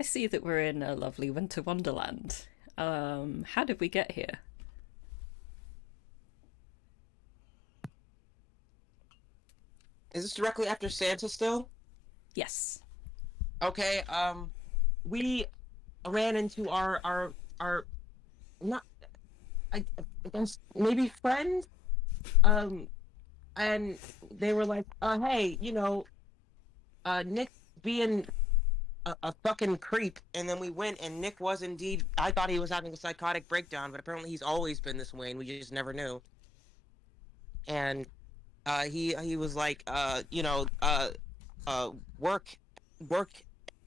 I see that we're in a lovely winter wonderland. How did we get here? Is this directly after Santa still? Yes. Okay, we ran into our not I guess maybe friends. Um, and they were like, hey, Nick being a fucking creep. And then we went, and Nick was indeed. I thought he was having a psychotic breakdown, but apparently he's always been this way, and we just never knew. And he was like, uh, work work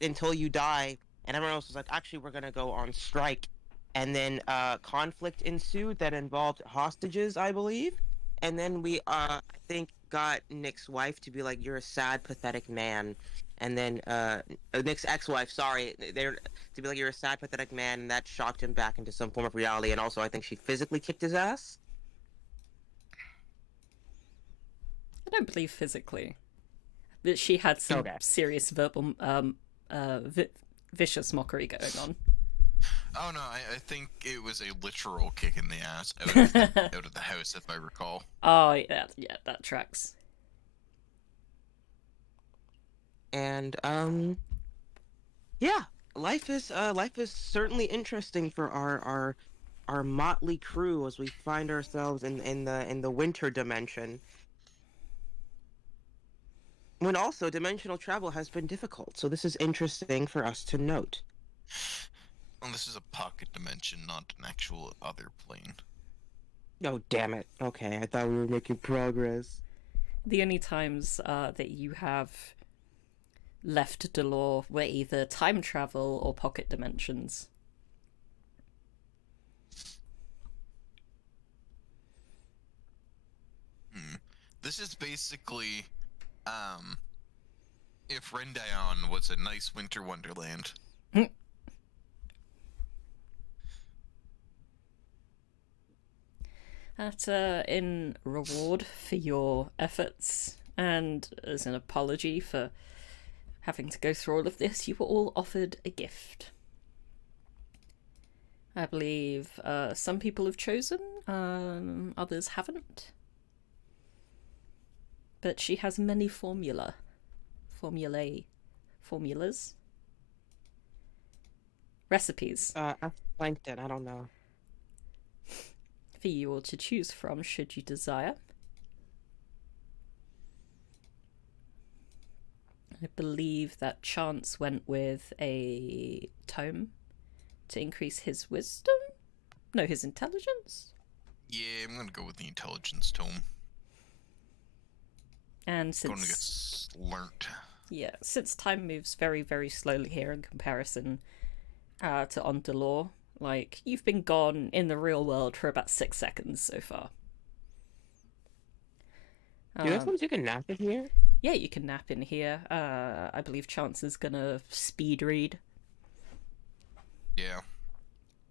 until you die. And everyone else was like, actually, we're gonna go on strike. And then conflict ensued that involved hostages, I believe. And then we I think got Nick's wife to be like, you're a sad, pathetic man. And then Nick's ex-wife, sorry, they're to be like, you're a sad, pathetic man, and that shocked him back into some form of reality. And also, I think she physically kicked his ass. I don't believe physically. But she had some Okay. serious verbal, vicious mockery going on. Oh no, I think it was a literal kick in the ass out of the house, if I recall. Oh, yeah, that tracks. And yeah, life is certainly interesting for our motley crew as we find ourselves in the winter dimension. When also dimensional travel has been difficult, so this is interesting for us to note. Well, this is a pocket dimension, not an actual other plane. Oh, damn it. Okay, I thought we were making progress. The only times that you have left Delore were either time travel or pocket dimensions. This is basically, um, if Rendayon was a nice winter wonderland. That, in reward for your efforts and as an apology for having to go through all of this, you were all offered a gift. I believe some people have chosen, others haven't. But she has many formulas, recipes Ask Plankton, I don't know. for you all to choose from should you desire. I believe that Chance went with a tome to increase his wisdom? No, his intelligence? Yeah, I'm gonna go with the intelligence tome. And Gonna get since learnt. yeah, since time moves very, very slowly here in comparison to on Delore, like you've been gone in the real world for about 6 seconds so far. Do you know sometimes you can nap in here? Yeah, you can nap in here. I believe Chance is gonna speed read. Yeah.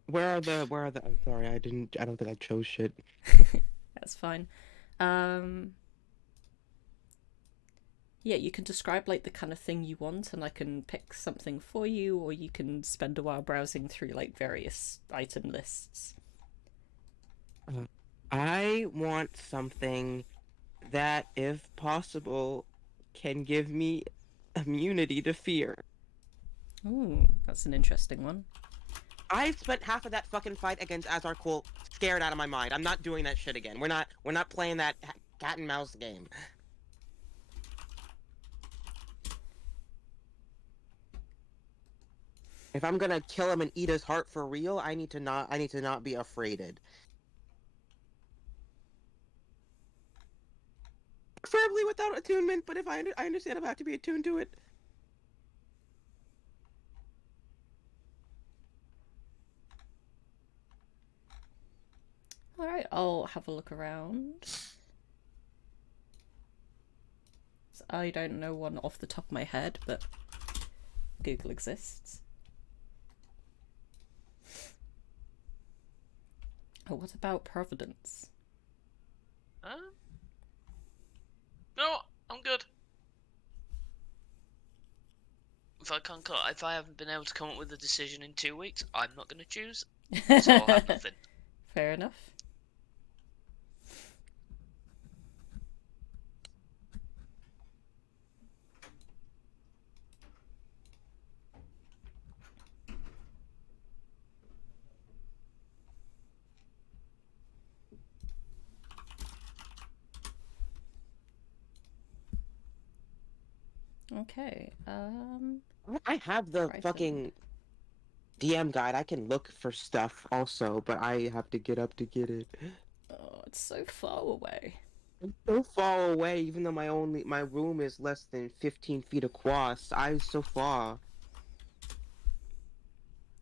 Where are the I'm sorry, I don't think I chose shit. That's fine. Yeah, you can describe like the kind of thing you want, and I can pick something for you, or you can spend a while browsing through like various item lists. I want something that, if possible, can give me immunity to fear. Ooh, that's an interesting one. I spent half of that fucking fight against Azarkul scared out of my mind. I'm not doing that shit again. We're not playing that cat and mouse game. If I'm gonna kill him and eat his heart for real, I need to not be afraid. Preferably without attunement, but if I understand if I have to be attuned to it. Alright, I'll have a look around. I don't know one off the top of my head, but Google exists. Oh, what about Providence? No, I'm good. if I haven't been able to come up with a decision in 2 weeks, I'm not going to choose. So I'll have nothing. Fair enough. Okay. I have the Right, fucking DM guide. I can look for stuff also, but I have to get up to get it. Oh, it's so far away. I'm so far away, even though my room is less than 15 feet across. I'm so far.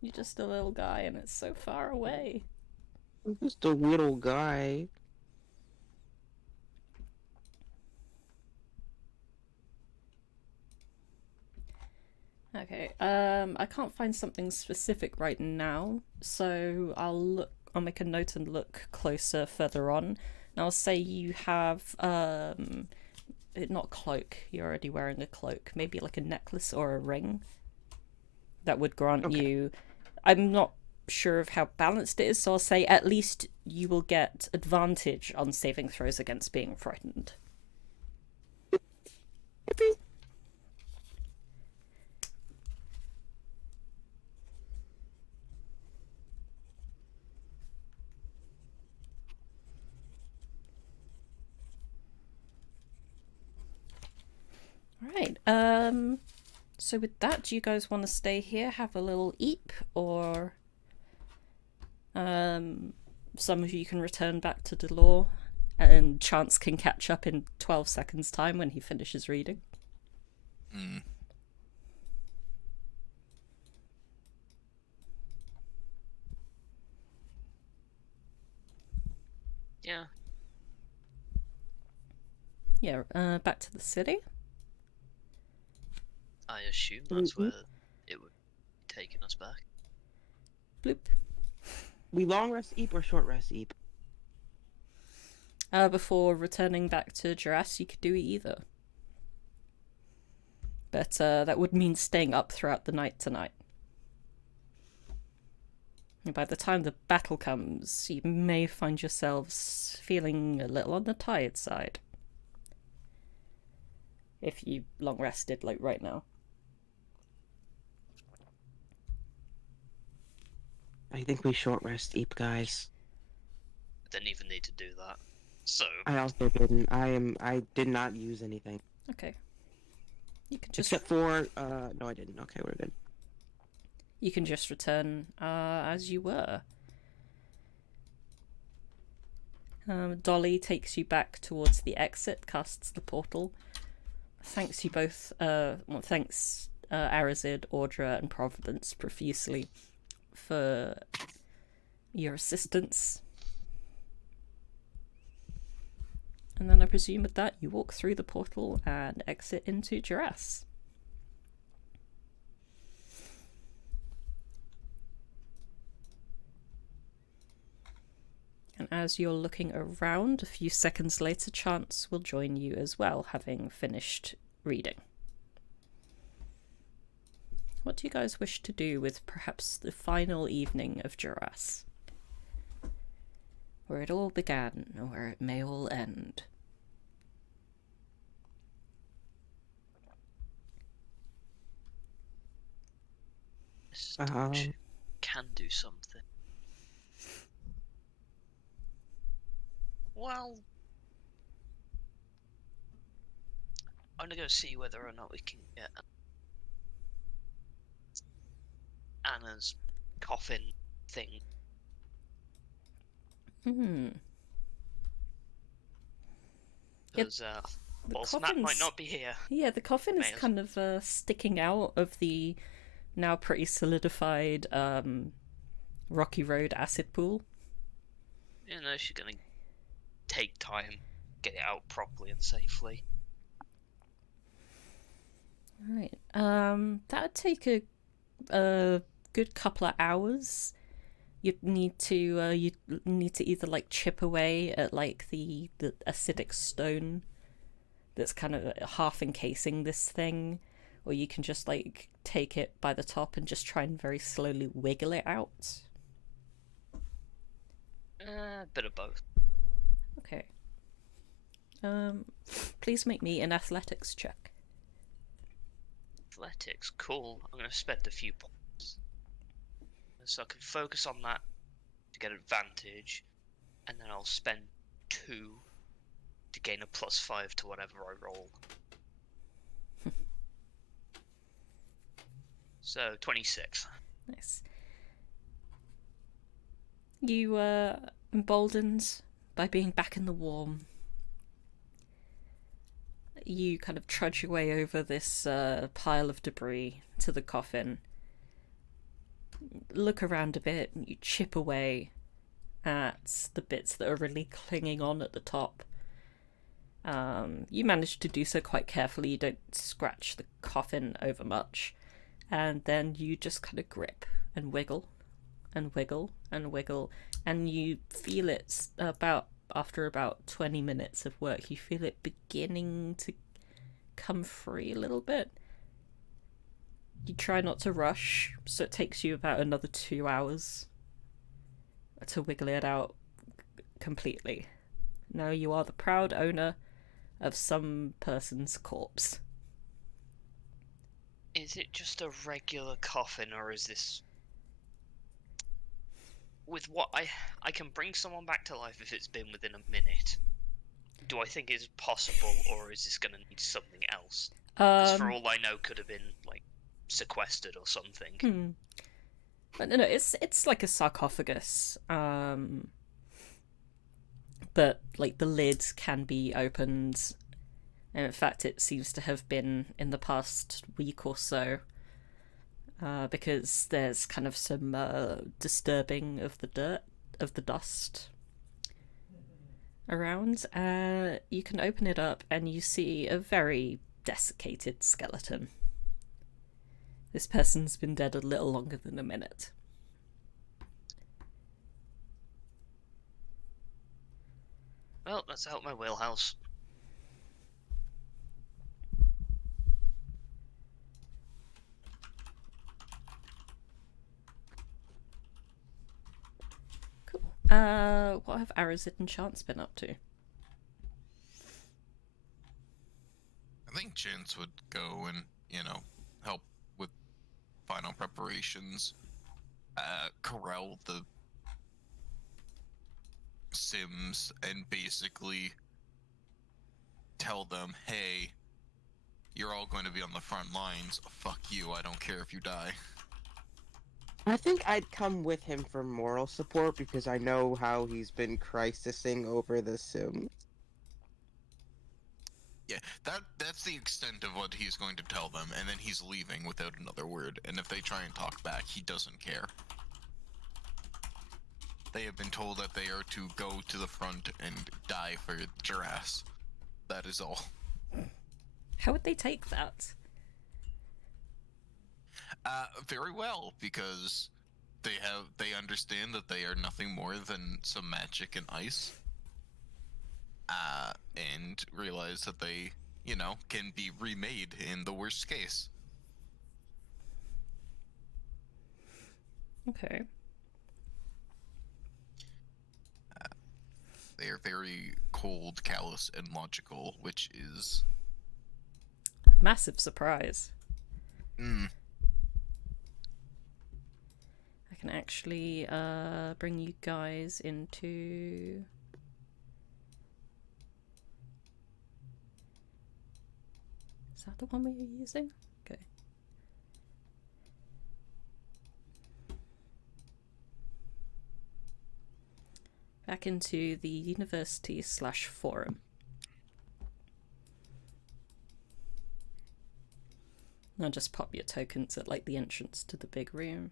You're just a little guy, and it's so far away. I'm just a little guy. Okay, I can't find something specific right now, so I'll make a note and look closer further on. And I'll say you have, not cloak, you're already wearing a cloak, maybe like a necklace or a ring that would grant you, I'm not sure of how balanced it is, so I'll say at least you will get advantage on saving throws against being frightened. Right, so with that, do you guys want to stay here, have a little eep, or some of you can return back to Delore, and Chance can catch up in 12 seconds time when he finishes reading? Yeah. Yeah, back to the city. I assume that's where it would be taking us back. Bloop. We long rest eep or short rest eep? Before returning back to Duras, you could do either. But that would mean staying up throughout the night tonight. And by the time the battle comes, you may find yourselves feeling a little on the tired side. If you long rested, like right now. I think we short rest eep, guys. Didn't even need to do that. So I also didn't. I did not use anything. Okay. You can just Except for, no I didn't. Okay, we're good. You can just return as you were. Dolly takes you back towards the exit, casts the portal. Thanks you both, thanks Arazid, Audra and Providence profusely for your assistance. And then I presume with that you walk through the portal and exit into Duras. And as you're looking around, a few seconds later, Chance will join you as well, having finished reading. What do you guys wish to do with perhaps the final evening of Duras? Where it all began, or where it may all end. Can do something. Well, I'm gonna go see whether or not we can get Anna's coffin thing. Because Matt might not be here. Yeah, the coffin is kind of sticking out of the now pretty solidified rocky road acid pool. You know, she's gonna take time, get it out properly and safely. Right. That'd take a good couple of hours. You'd need to either like chip away at like the acidic stone that's kind of half encasing this thing, or you can just like take it by the top and just try and very slowly wiggle it out? Bit of both. Okay. Please make me an athletics check. Athletics, cool. I'm going to spend a few points. So I can focus on that to get advantage, and then I'll spend 2 to gain a +5 to whatever I roll. So, 26. Nice. You emboldened by being back in the warm. You kind of trudge your way over this pile of debris to the coffin. Look around a bit, and you chip away at the bits that are really clinging on at the top. You manage to do so quite carefully. You don't scratch the coffin over much. And then you just kind of grip and wiggle and wiggle and wiggle, and you feel it after about 20 minutes of work, you feel it beginning to come free a little bit. You try not to rush, so it takes you about another 2 hours to wiggle it out completely. Now you are the proud owner of some person's corpse. Is it just a regular coffin, or is this... With what I can bring someone back to life if it's been within a minute. Do I think it's possible, or is this going to need something else? 'Cause for all I know, could have been like sequestered or something. But no, it's like a sarcophagus. But like the lid can be opened, and in fact, it seems to have been in the past week or so. Because there's kind of some disturbing of the dust around. You can open it up and you see a very desiccated skeleton. This person's been dead a little longer than a minute. Well, that's out my wheelhouse. What have Arazid and Chance been up to? I think Chance would go and, help with final preparations, corral the Sims, and basically tell them, hey, you're all going to be on the front lines. Fuck you, I don't care if you die. I think I'd come with him for moral support because I know how he's been crisising over the Sims. Yeah, that's the extent of what he's going to tell them, and then he's leaving without another word, and if they try and talk back, he doesn't care. They have been told that they are to go to the front and die for Duras. That is all. How would they take that? Very well, because they understand that they are nothing more than some magic and ice. And realize that they, can be remade in the worst case. Okay. They are very cold, callous, and logical, which is A massive surprise. I can actually bring you guys into... Is that the one we were using? Okay. Back into the university/forum. I'll just pop your tokens at like the entrance to the big room.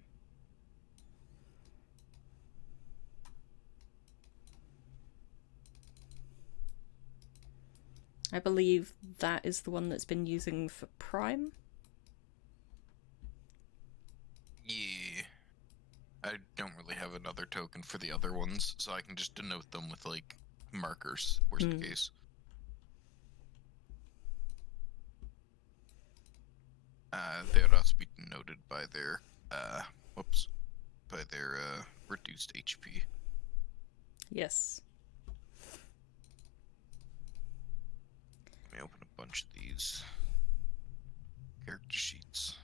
I believe that is the one that's been using for Prime. Yeah. I don't really have another token for the other ones, so I can just denote them with, like, markers, worst case. They would also be noted by their, reduced HP. Yes. Let me open a bunch of these character sheets.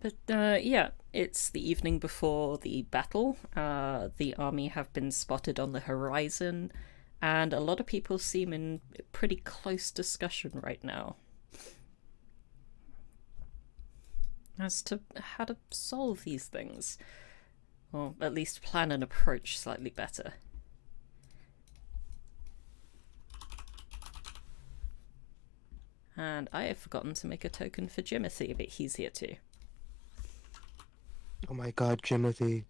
But, yeah, it's the evening before the battle. The army have been spotted on the horizon, and a lot of people seem in pretty close discussion right now as to how to solve these things, or at least plan an approach slightly better. And I have forgotten to make a token for Jimothy, but he's here too. Oh my god, Jimothy.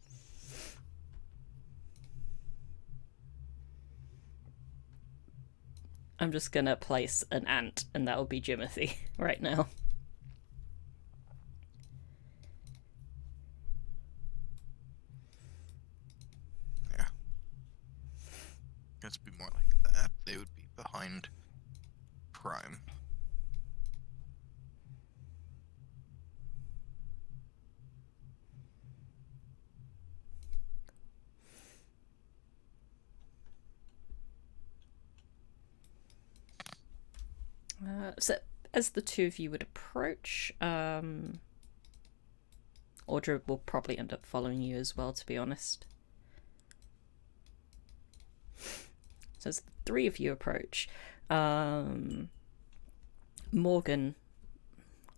I'm just gonna place an ant, and that will be Jimothy right now. Yeah. Let's be more like that. They would be behind Prime. So, as the two of you would approach, Audra will probably end up following you as well, to be honest. So, as the three of you approach, Morgan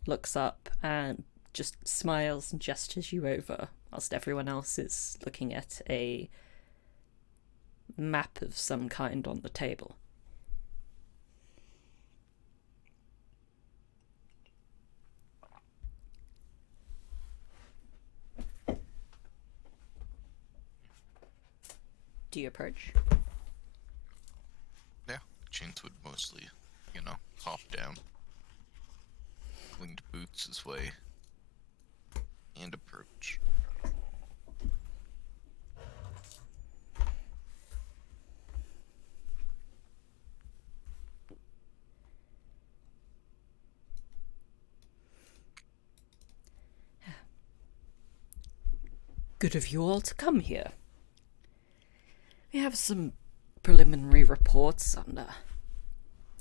looks up and just smiles and gestures you over, whilst everyone else is looking at a map of some kind on the table. Do you approach? Yeah, Chintz would mostly, hop down. Winged boots his way. And approach. Good of you all to come here. We have some preliminary reports on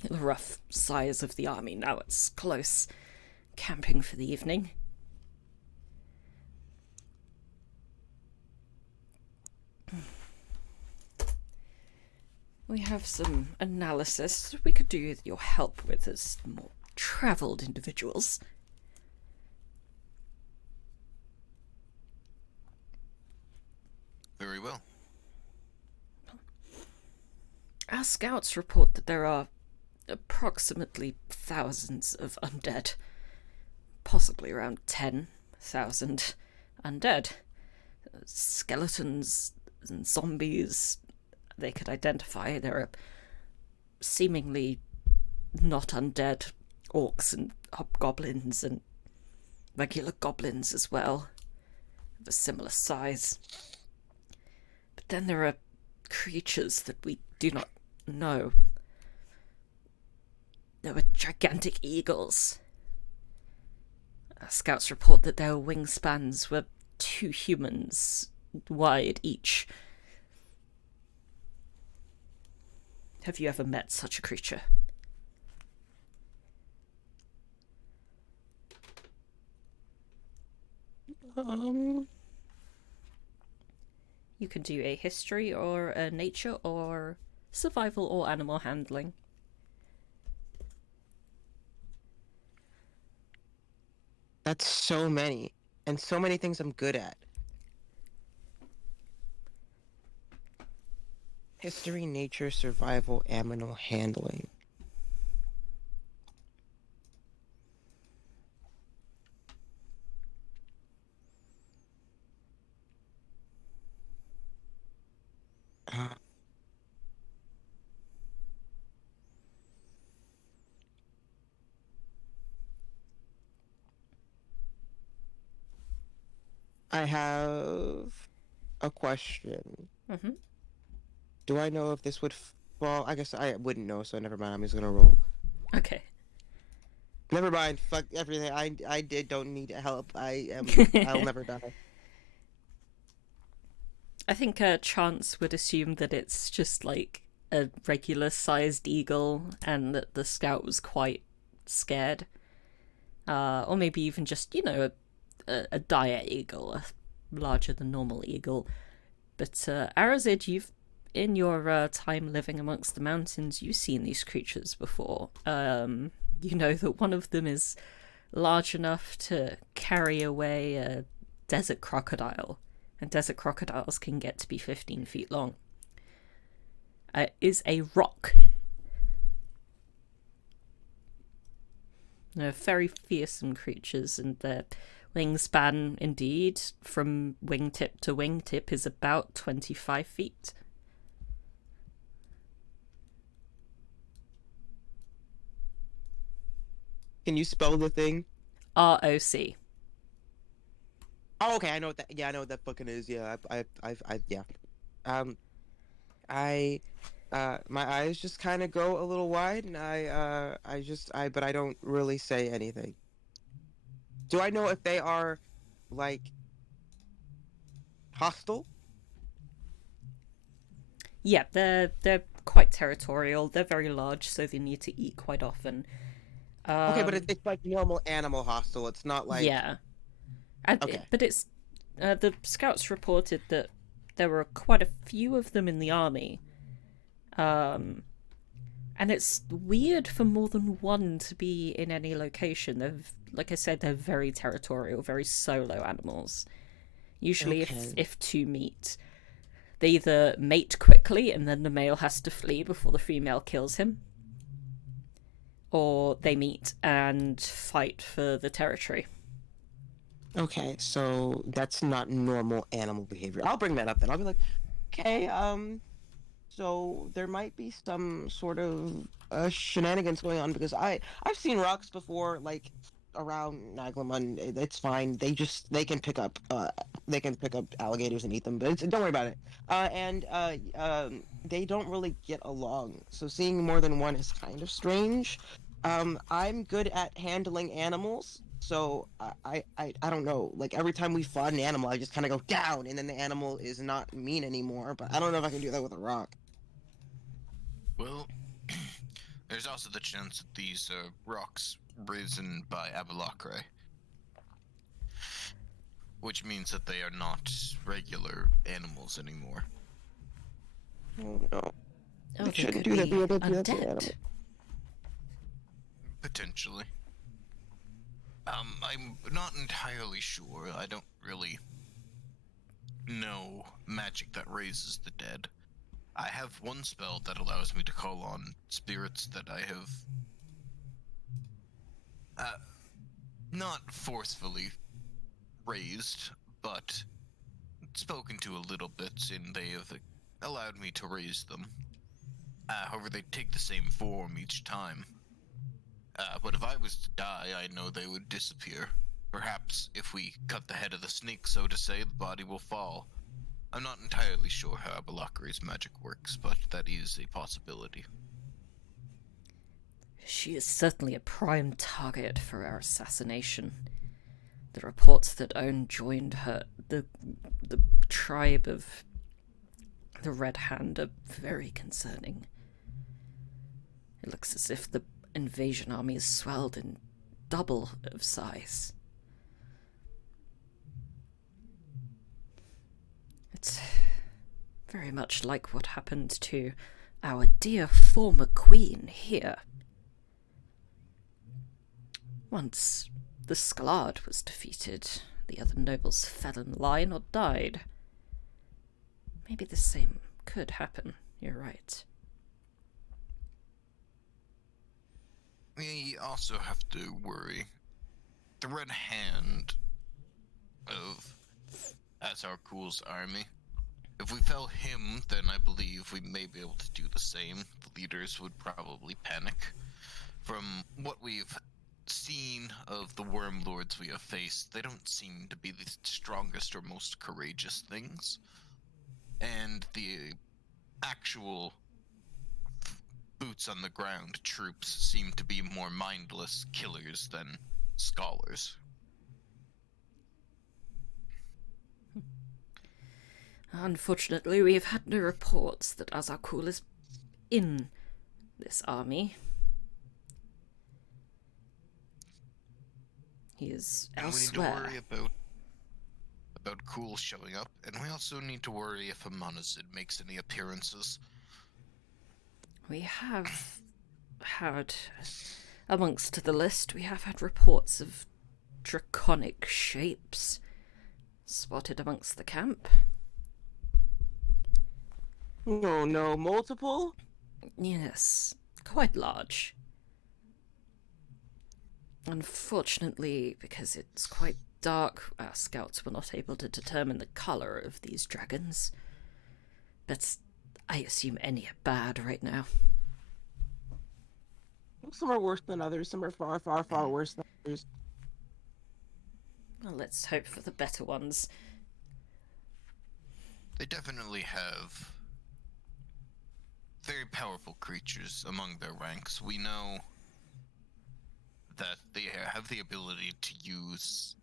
the rough size of the army. Now it's close. Camping for the evening. We have some analysis that we could do with your help with as more travelled individuals. Very well. Our scouts report that there are approximately thousands of undead. Possibly around 10,000 undead. Skeletons and zombies they could identify. There are seemingly not undead orcs and hobgoblins and regular goblins as well, of a similar size. But then there are creatures that we do not know. There were gigantic eagles. Our scouts report that their wingspans were 2 humans wide each. Have you ever met such a creature? You can do a history or a nature or survival or animal handling. That's so many. And so many things I'm good at. History, nature, survival, animal handling. I have a question. Mm-hmm. Do I know if this would Well, I guess I wouldn't know, so never mind. I'm just gonna roll. Okay. Never mind. Fuck everything. Don't need help. I'll never die. I think Chance would assume that it's just like a regular sized eagle and that the scout was quite scared. Or maybe even just, a dire eagle, a larger than normal eagle. But Arazid, in your time living amongst the mountains, you've seen these creatures before. You know that one of them is large enough to carry away a desert crocodile, and desert crocodiles can get to be 15 feet long. Is a rock. They're very fearsome creatures, and their wingspan, indeed, from wingtip to wingtip, is about 25 feet. Can you spell the thing? ROC. Oh, okay. I know what that. Yeah, I know what that fucking is. Yeah, yeah. My eyes just kind of go a little wide, and but I don't really say anything. Do I know if they are, like, hostile? Yeah, they're quite territorial. They're very large, so they need to eat quite often. Okay, but it's like normal animal hostile. It's not like... Yeah. Okay. But it's... the scouts reported that there were quite a few of them in the army. And it's weird for more than one to be in any location. Like I said, they're very territorial, very solo animals. Usually if two meet, they either mate quickly and then the male has to flee before the female kills him, or they meet and fight for the territory. Okay, so that's not normal animal behavior. I'll bring that up then. I'll be like, okay, so there might be some sort of shenanigans going on, because I've seen rocks before, like around Naglamun. It's fine. They can pick up alligators and eat them, but don't worry about it. And they don't really get along. So seeing more than one is kind of strange. I'm good at handling animals. So I don't know. Like every time we fought an animal, I just kind of go down, and then the animal is not mean anymore. But I don't know if I can do that with a rock. Well, there's also the chance that these are rocks risen by Abalacre, which means that they are not regular animals anymore. Oh no! Oh, We they shouldn't could do that. be We don't do that to undead. animals. Potentially. I'm not entirely sure. I don't really know magic that raises the dead. I have one spell that allows me to call on spirits that I have not forcefully raised, but spoken to a little bit, and they have allowed me to raise them. However, they take the same form each time. But if I was to die, I know they would disappear. Perhaps if we cut the head of the snake, so to say, the body will fall. I'm not entirely sure how Abalacre's magic works, but that is a possibility. She is certainly a prime target for our assassination. The reports that Owen joined the tribe of the Red Hand are very concerning. It looks as if the invasion army has swelled in double of size. It's very much like what happened to our dear former queen here. Once the Scalard was defeated, the other nobles fell in line or died. Maybe the same could happen, you're right. We also have to worry. The Red Hand of Azarkul's army. If we fell him, then I believe we may be able to do the same. The leaders would probably panic. From what we've seen of the worm lords we have faced, they don't seem to be the strongest or most courageous things. And the actual boots on the ground troops seem to be more mindless killers than scholars. Unfortunately, we have had no reports that Azarkul is in this army. He is elsewhere. And we need to worry about Cool showing up, and we also need to worry if Arazid makes any appearances. We have had, amongst the list, we have had reports of draconic shapes spotted amongst the camp. Oh no, multiple? Yes, quite large. Unfortunately, because it's quite dark, our scouts were not able to determine the colour of these dragons. But I assume any are bad right now. Some are worse than others, some are far, far, far worse than others. Well, let's hope for the better ones. They definitely have very powerful creatures among their ranks. We know that they have the ability to use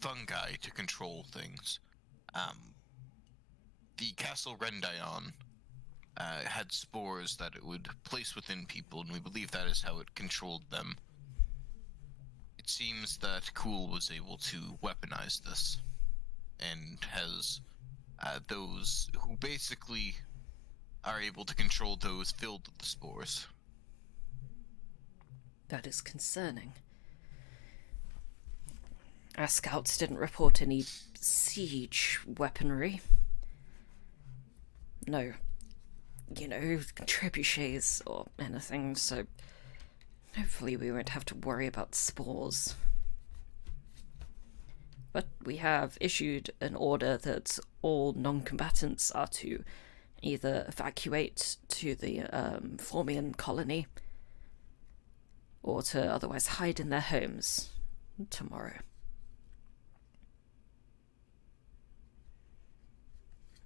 fungi to control things. The Castle Rendion had spores that it would place within people, and we believe that is how it controlled them. It seems that Cool was able to weaponize this, and has those who basically are able to control those filled with the spores. That is concerning. Our scouts didn't report any siege weaponry. No, trebuchets or anything, so hopefully we won't have to worry about spores. But we have issued an order that all non-combatants are to either evacuate to the Formian colony or to otherwise hide in their homes tomorrow.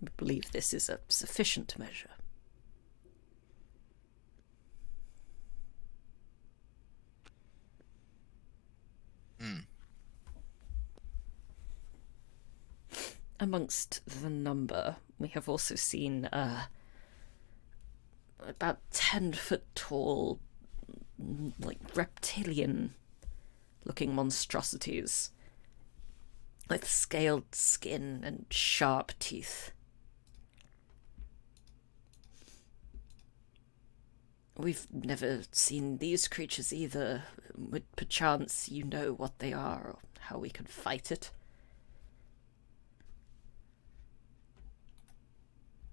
I believe this is a sufficient measure. Amongst the number, we have also seen about 10-foot tall, like reptilian-looking monstrosities, with scaled skin and sharp teeth. We've never seen these creatures either. Would perchance you know what they are, or how we can fight it?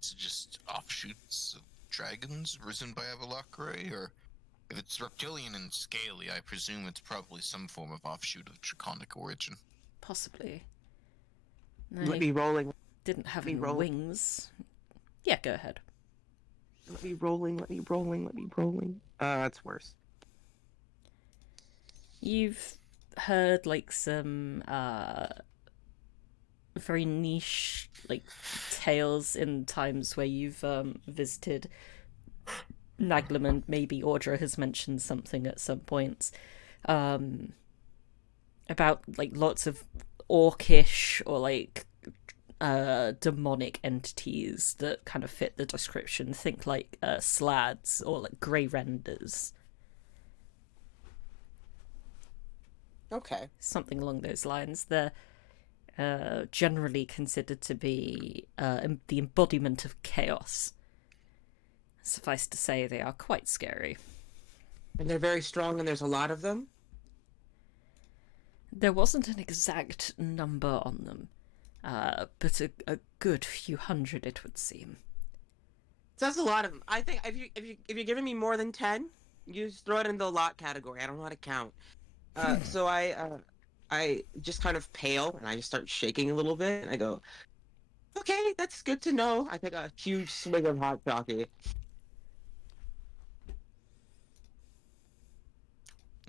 Is it just offshoots of dragons risen by Avalokray, or if it's reptilian and scaly, I presume it's probably some form of offshoot of draconic origin. Possibly. Let me rolling. Didn't have any wings. Yeah, go ahead. Let me rolling. That's worse. You've heard like some very niche like tales in times where you've visited Naglamond. Maybe Audra has mentioned something at some points about like lots of orcish or like demonic entities that kind of fit the description. Think like slads or like grey renders. Okay. Something along those lines. They're generally considered to be the embodiment of chaos. Suffice to say, they are quite scary. And they're very strong, and there's a lot of them? There wasn't an exact number on them, but a good few hundred, it would seem. So that's a lot of them. I think if you're giving me more than 10, you just throw it in the lot category. I don't know how to count. So I just kind of pale, and I just start shaking a little bit, and I go, okay, that's good to know. I take a huge swig of hot coffee.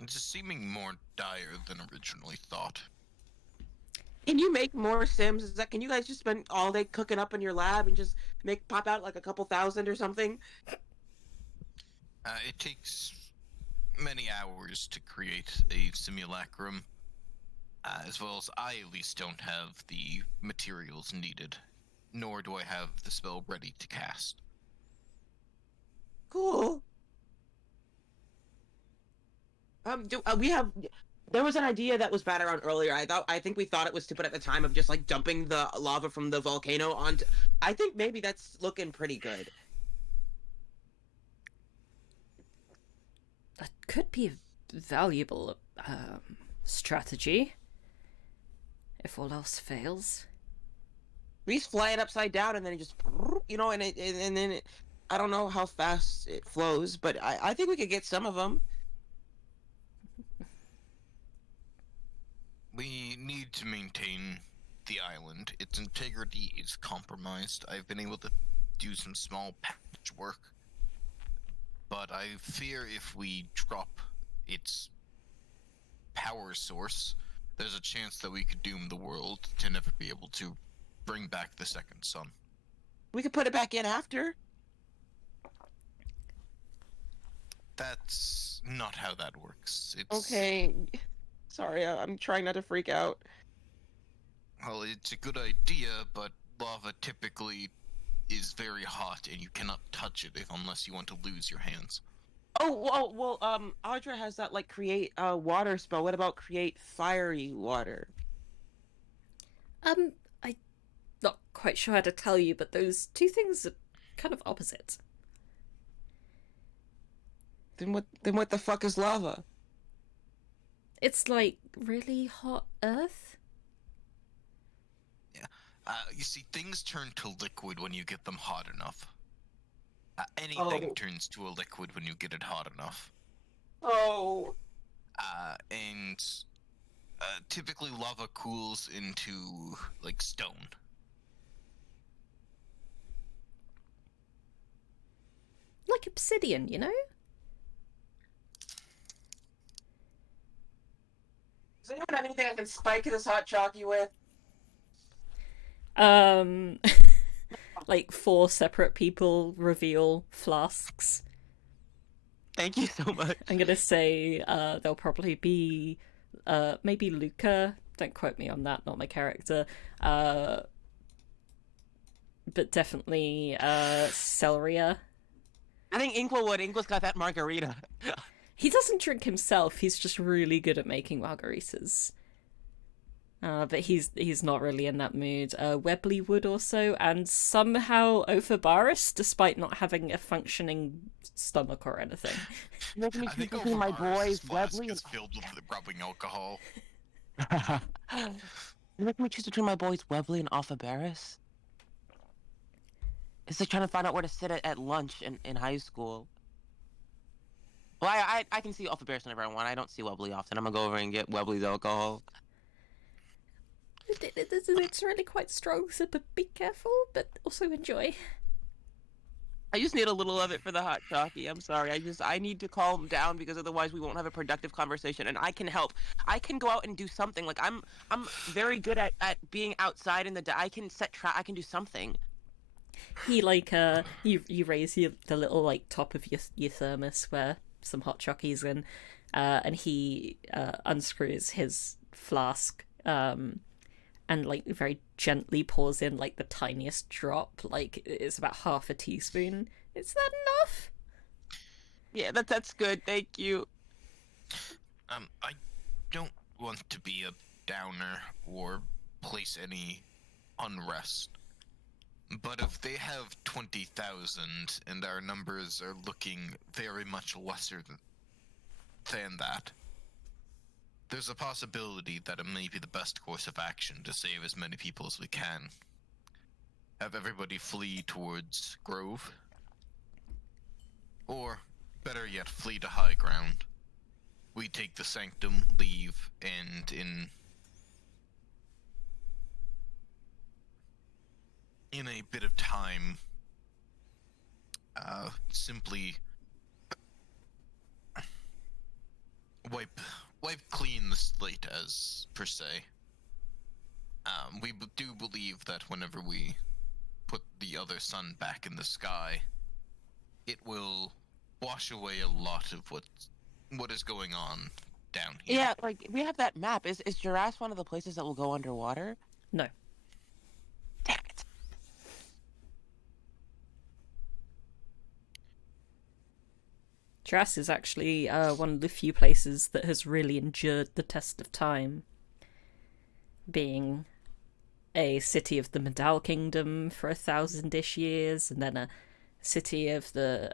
It's seeming more dire than originally thought. Can you make more Sims? Can you guys just spend all day cooking up in your lab and just pop out like a couple thousand or something? It takes many hours to create a simulacrum, as well as I at least don't have the materials needed, nor do I have the spell ready to cast. Cool. We have? There was an idea that was batted around earlier. I think we thought it was stupid at the time of just like dumping the lava from the volcano onto. I think maybe that's looking pretty good. That could be a valuable strategy, if all else fails. We just fly it upside down and then it just, and then I don't know how fast it flows, but I think we could get some of them. We need to maintain the island. Its integrity is compromised. I've been able to do some small patchwork, but I fear if we drop its power source, there's a chance that we could doom the world to never be able to bring back the second sun. We could put it back in after. That's not how that works. Okay. Sorry, I'm trying not to freak out. Well, it's a good idea, but lava typically is very hot, and you cannot touch it unless you want to lose your hands. Oh, well, Audra has that, like, create a water spell. What about create fiery water? I'm not quite sure how to tell you, but those two things are kind of opposite. Then what the fuck is lava? It's like really hot earth. Yeah. You see, things turn to liquid when you get them hot enough. Anything turns to a liquid when you get it hot enough. Oh. And typically lava cools into, like, stone. Like obsidian, you know? Does anyone have anything I can spike this hot chalky with? Like 4 separate people reveal flasks. Thank you so much. I'm gonna say there'll probably be maybe Luca. Don't quote me on that, not my character. But definitely Celeria. I think Inqua would. Inqua's got that margarita. He doesn't drink himself, he's just really good at making margaritas. But he's not really in that mood. Webley would also, and somehow Ophibaris, despite not having a functioning stomach or anything. Make me I think between my boys, flask Webley, is filled with rubbing alcohol. You make me choose between my boys, Webley and Ophibaris. It's like trying to find out where to sit at lunch in high school. Well, I can see Ophibaris whenever I want. I don't see Webley often. I'm gonna go over and get Webley's alcohol. It's really quite strong, so be careful, but also enjoy. I just need a little of it for the hot chalky. I'm sorry. I need to calm down because otherwise we won't have a productive conversation. And I can help. I can go out and do something. Like I'm very good at being outside in the day. I can set trap. I can do something. He you raise the little like top of your thermos where some hot chocky's in, and he unscrews his flask and like very gently pours in like the tiniest drop, like it's about half a teaspoon. Is that enough? Yeah, that's good. Thank you. I don't want to be a downer or place any unrest, but if they have 20,000 and our numbers are looking very much lesser than that, there's a possibility that it may be the best course of action to save as many people as we can. Have everybody flee towards Grove. Or, better yet, flee to high ground. We take the Sanctum, leave, and in a bit of time, simply wipe clean the slate, as per se. We do believe that whenever we put the other sun back in the sky, it will wash away a lot of what is going on down here. Yeah, like we have that map. Is Giraffes one of the places that will go underwater? No. Damn it. Tras is actually one of the few places that has really endured the test of time, being a city of the Medal Kingdom for 1,000-ish years, and then a city of the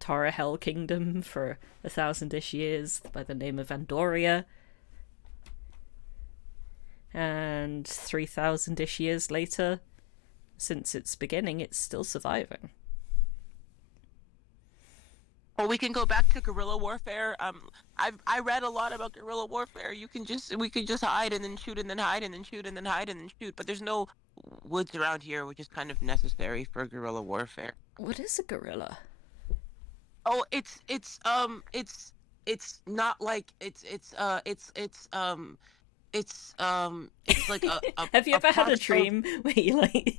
Tarahel Kingdom for 1,000-ish years by the name of Andoria. And 3,000-ish years later, since its beginning, it's still surviving. Well, we can go back to guerrilla warfare. I read a lot about guerrilla warfare. We could just hide and then shoot and then hide and then shoot and then hide and then shoot. But there's no woods around here, which is kind of necessary for guerrilla warfare. What is a guerrilla? Oh, it's not like it's like a Have you ever had a part dream where you like?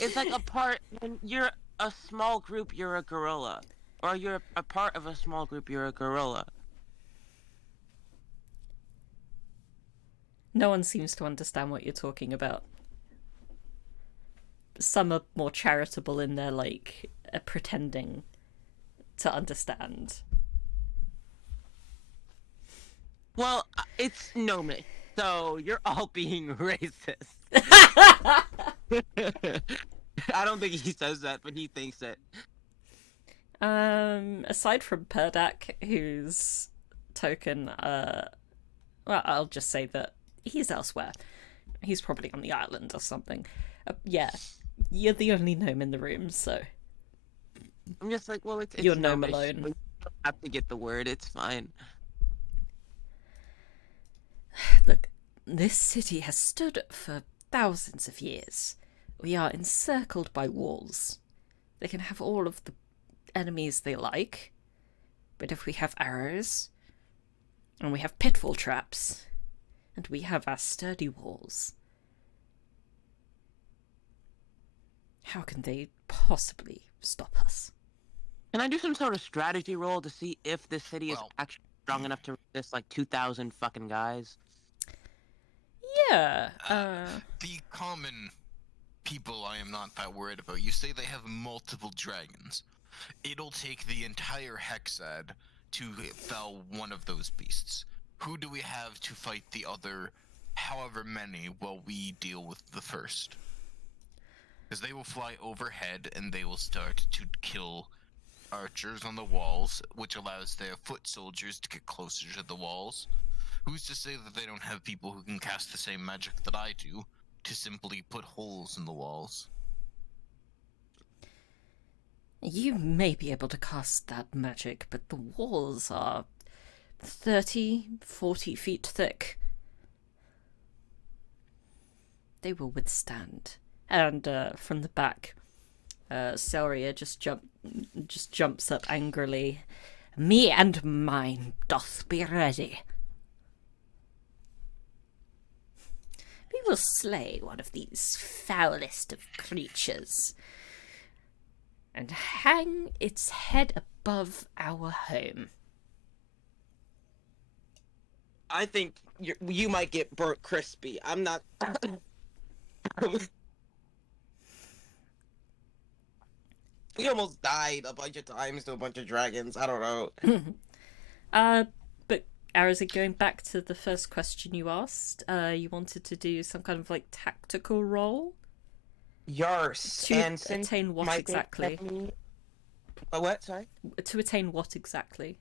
It's like a part when you're a small group, you're a guerrilla. Or you're a part of a small group, you're a guerrilla. No one seems to understand what you're talking about. Some are more charitable in their, like, pretending to understand. Well, it's gnommish, so you're all being racist. I don't think he says that, but he thinks it. Aside from Perdak, whose token, well, I'll just say that he's elsewhere. He's probably on the island or something. Yeah, you're the only gnome in the room, so... I'm just like, well, it's you're gnome gnomish. alone. We don't have to get the word, it's fine. Look, this city has stood for thousands of years. We are encircled by walls. They can have all of the enemies they like, but if we have arrows, and we have pitfall traps, and we have our sturdy walls, how can they possibly stop us? Can I do some sort of strategy roll to see if this city is actually strong enough to resist like 2,000 fucking guys? Yeah. The common people I am not that worried about. You say they have multiple dragons. It'll take the entire hexad to fell one of those beasts. Who do we have to fight the other however many while we deal with the first? Because they will fly overhead and they will start to kill archers on the walls, which allows their foot soldiers to get closer to the walls. Who's to say that they don't have people who can cast the same magic that I do to simply put holes in the walls? You may be able to cast that magic, but the walls are 30, 40 feet thick. They will withstand. And from the back, Selria just jumps up angrily. Me and mine doth be ready. We will slay one of these foulest of creatures and hang its head above our home. I think you might get burnt crispy. I'm not... We almost died a bunch of times to a bunch of dragons. I don't know. But Arazid, going back to the first question you asked, you wanted to do some kind of, like, tactical roll? Yars. To and since attain what exactly? What? Sorry? To attain what exactly?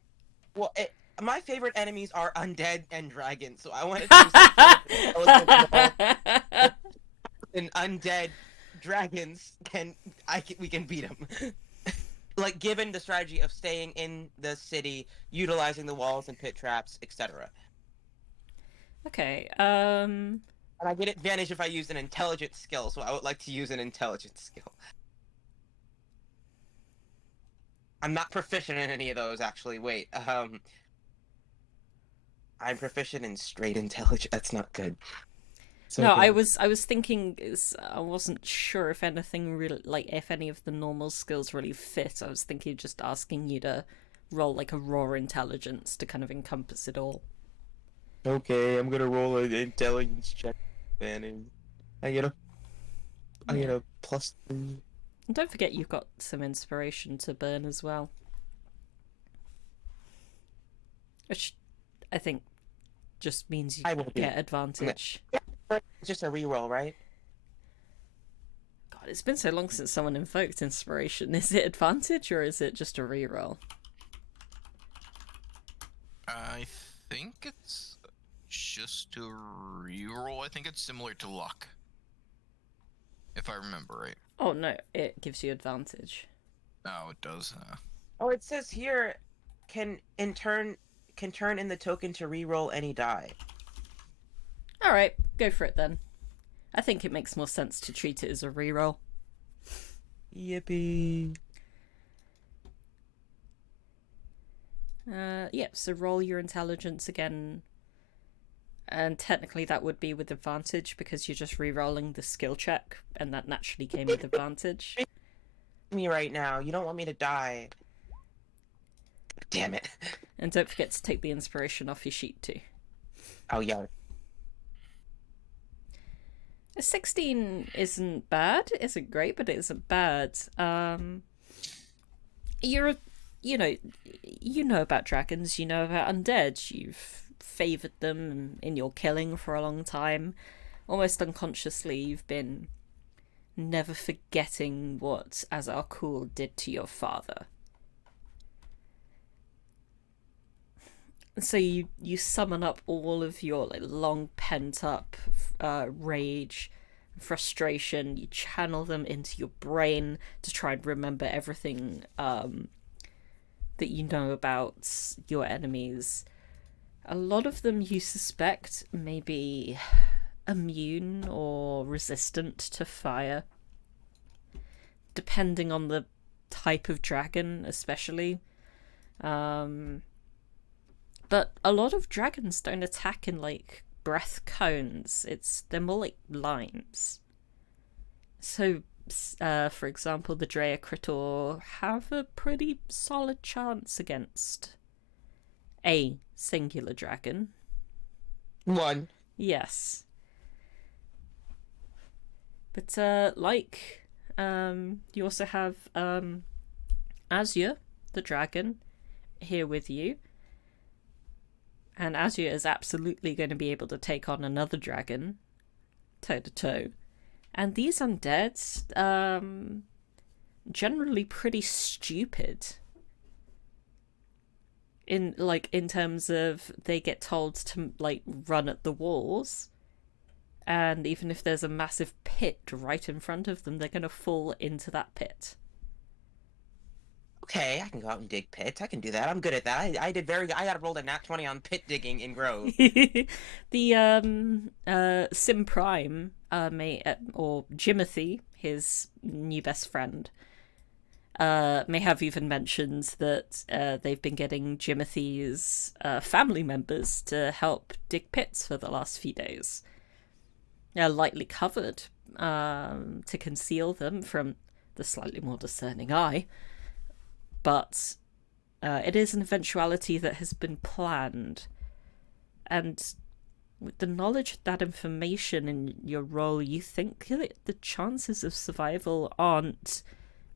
Well, my favorite enemies are undead and dragons, so I wanted to do and undead dragons we can beat them. Like, given the strategy of staying in the city, utilizing the walls and pit traps, etc. Okay, And I get advantage if I use an intelligence skill, so I would like to use an intelligence skill. I'm not proficient in any of those, actually. Wait, I'm proficient in straight intelligence. That's not good. It's No, okay. I was thinking I wasn't sure if anything really, like, if any of the normal skills really fit. I was thinking just asking you to roll like a raw intelligence to kind of encompass it all. Okay, I'm gonna roll an intelligence check, and I get a Yeah. +3. And don't forget you've got some inspiration to burn as well. Which I think just means you I will get advantage. It's just a reroll, right? God, it's been so long since someone invoked inspiration. Is it advantage or is it just a reroll? I think it's just a reroll. I think it's similar to luck, if I remember right. Oh no, it gives you advantage. Oh, it does. Oh, it says here, can turn in the token to reroll any die. Alright, go for it then. I think it makes more sense to treat it as a reroll. Yippee. Yeah, so roll your intelligence again. And technically that would be with advantage because you're just re-rolling the skill check, and that naturally came with advantage. Me right now. You don't want me to die. Damn it. And don't forget to take the inspiration off your sheet too. Oh, yeah. A 16 isn't bad, isn't great, but it isn't bad. You know about dragons, you know about undead, you've favoured them in your killing for a long time. Almost unconsciously, you've been never forgetting what Azarkul did to your father. So you summon up all of your long pent up rage, frustration. You channel them into your brain to try and remember everything that you know about your enemies. A lot of them you suspect may be immune or resistant to fire, depending on the type of dragon, especially. But a lot of dragons don't attack in like breath cones. They're more like lines. So, for example, the Drea Critor have a pretty solid chance against a singular dragon. One. Yes. But you also have Azure, the dragon, here with you. And Azure is absolutely going to be able to take on another dragon, toe to toe. And these undeads, generally pretty stupid. In terms of they get told to like run at the walls, and even if there's a massive pit right in front of them, they're going to fall into that pit. Okay, I can go out and dig pits. I can do that. I'm good at that. I got rolled a nat 20 on pit digging in Grove. The Sim Prime or Jimothy, his new best friend, may have even mentioned that they've been getting Jimothy's family members to help dig pits for the last few days. They're lightly covered to conceal them from the slightly more discerning eye. But it is an eventuality that has been planned. And with the knowledge of that information in your role, you think that the chances of survival aren't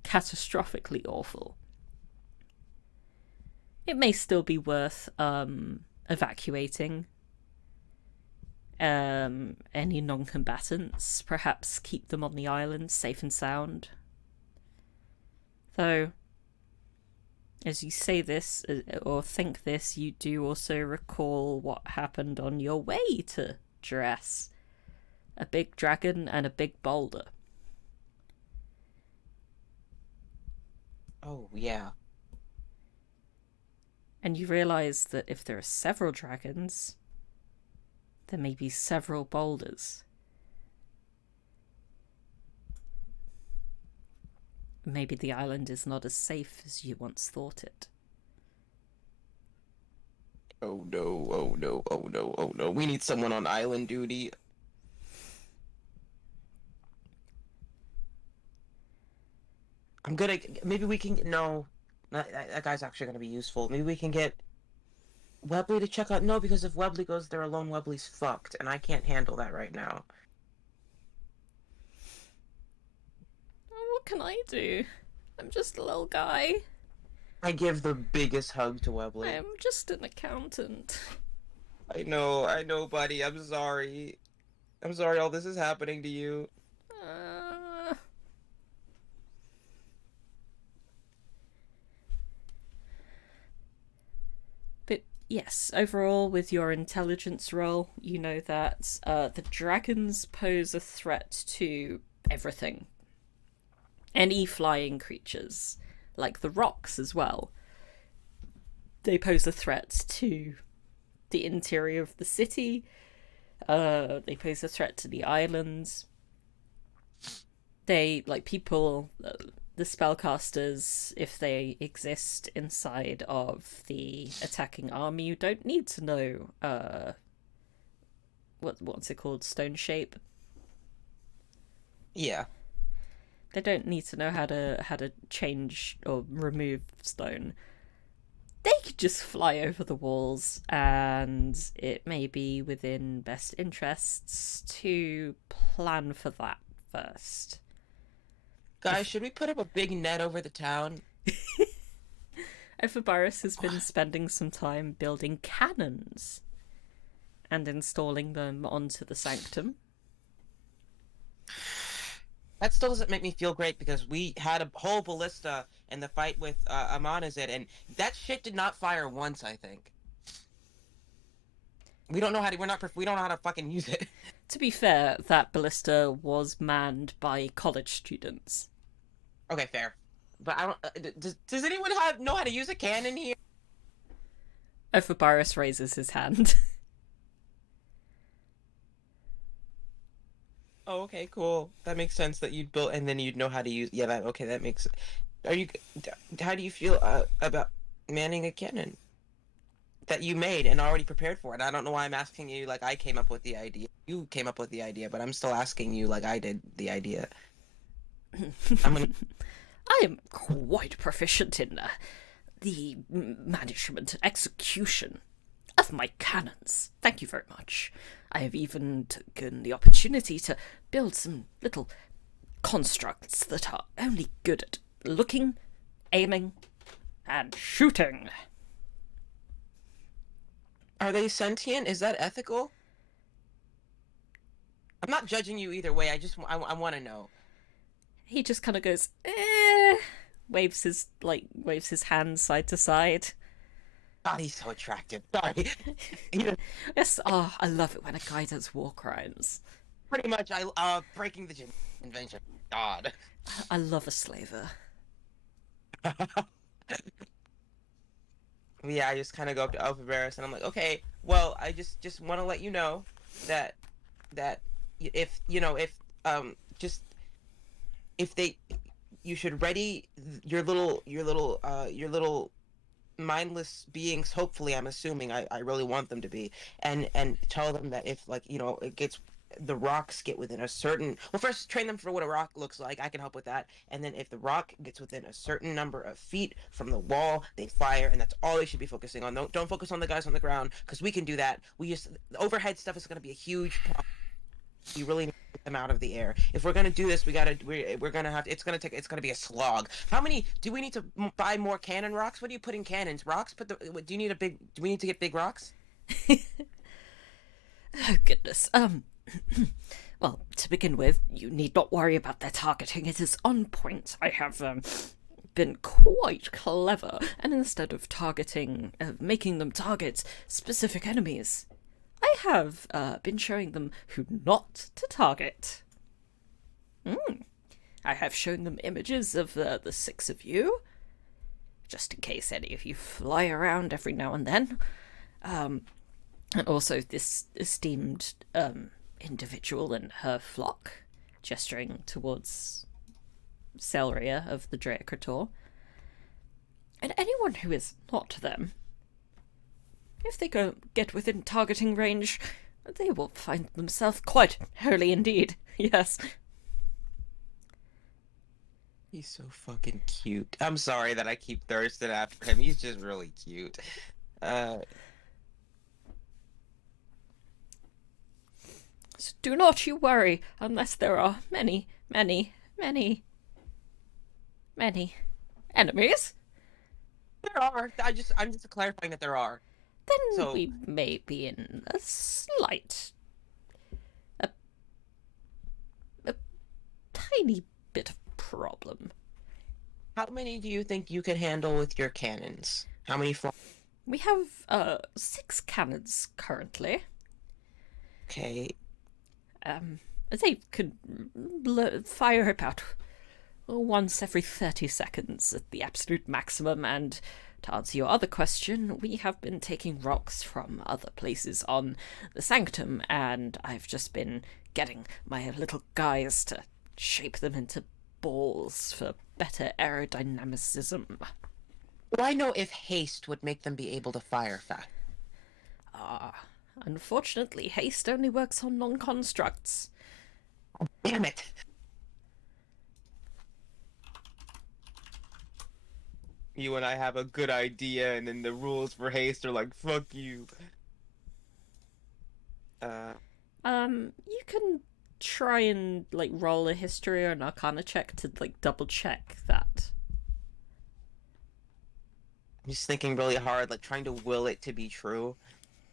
catastrophically awful. It may still be worth evacuating any non-combatants. Perhaps keep them on the island safe and sound. Though, as you say this, or think this, you do also recall what happened on your way to Dress. A big dragon and a big boulder. Oh, yeah. And you realise that if there are several dragons, there may be several boulders. Maybe the island is not as safe as you once thought it. Oh no, oh no, oh no, oh no. We need someone on island duty. Maybe we can no. That guy's actually gonna be useful. Maybe we can get Webley to check out. No, because if Webley goes there alone, Webley's fucked, and I can't handle that right now. What can I do? I'm just a little guy. I give the biggest hug to Webley. I'm just an accountant. I know, buddy. I'm sorry. I'm sorry all this is happening to you. But yes, overall, with your intelligence roll, you know that the dragons pose a threat to everything. Any flying creatures, like the rocks as well. They pose a threat to the interior of the city. They pose a threat to the islands. They, like people, the spellcasters, if they exist inside of the attacking army, you don't need to know, what's it called? Stone shape? Yeah. They don't need to know how to change or remove stone. They could just fly over the walls, and it may be within best interests to plan for that first. Guys, should we put up a big net over the town? Ophibarus has been spending some time building cannons and installing them onto the sanctum. That still doesn't make me feel great because we had a whole ballista in the fight with Arazid, and that shit did not fire once. I think we don't know how to. We don't know how to fucking use it. To be fair, that ballista was manned by college students. Okay, fair. But I don't. Does anyone know how to use a cannon here? Ophibarus raises his hand. Oh, okay, cool. That makes sense that you'd build and then you'd know how to use. Yeah, that makes. How do you feel about manning a cannon that you made and already prepared for it? I don't know why I'm asking you like I came up with the idea. You came up with the idea, but I'm still asking you like I did the idea. I am quite proficient in the management and execution of my cannons. Thank you very much. I have even taken the opportunity to build some little constructs that are only good at looking, aiming, and shooting. Are they sentient? Is that ethical? I'm not judging you either way. I want to know. He just kind of goes, waves his hands side to side. God, he's so attractive. Sorry. Yes, I love it when a guy does war crimes. Pretty much, breaking the convention. God. I love a slaver. Yeah, I just kind of go up to Ophibarus and I'm like, okay, well, I just want to let you know that if you should ready your little mindless beings, hopefully, I'm assuming, I really want them to be, and tell them that if the rocks get within a certain, well, first train them for what a rock looks like. I can help with that. And then if the rock gets within a certain number of feet from the wall, they fire, and that's all they should be focusing on. Don't focus on the guys on the ground, because we can do that. The overhead stuff is going to be a huge problem. You really need to get them out of the air. If we're gonna do this, we're gonna have to. It's gonna be a slog. How many do we need to buy more cannon rocks? What do you put in cannons? Rocks? Do we need to get big rocks? Oh goodness. Well, to begin with, you need not worry about their targeting. It is on point. I have been quite clever, and instead of making them target specific enemies, I have been showing them who not to target. I have shown them images of the 6 of you, just in case any of you fly around every now and then. And also this esteemed individual and her flock, gesturing towards Selria of the Dreacrator. And anyone who is not them, if they get within targeting range, they will find themselves quite holy indeed. Yes. He's so fucking cute. I'm sorry that I keep thirsting after him. He's just really cute. So do not you worry, unless there are many, many, many, many enemies. There are. I'm just clarifying that there are. Then So- we may be in a slight, a tiny bit of problem. How many do you think you can handle with your cannons? How many We have 6 cannons currently. Okay. They could fire about once every 30 seconds at the absolute maximum, and to answer your other question, we have been taking rocks from other places on the sanctum, and I've just been getting my little guys to shape them into balls for better aerodynamicism. Do I know if haste would make them be able to fire fast? Unfortunately, haste only works on non-constructs. Damn it! You and I have a good idea, and then the rules for haste are like, fuck you. You can try and, like, roll a history or an arcana check to, like, double-check that. I'm just thinking really hard, like, trying to will it to be true.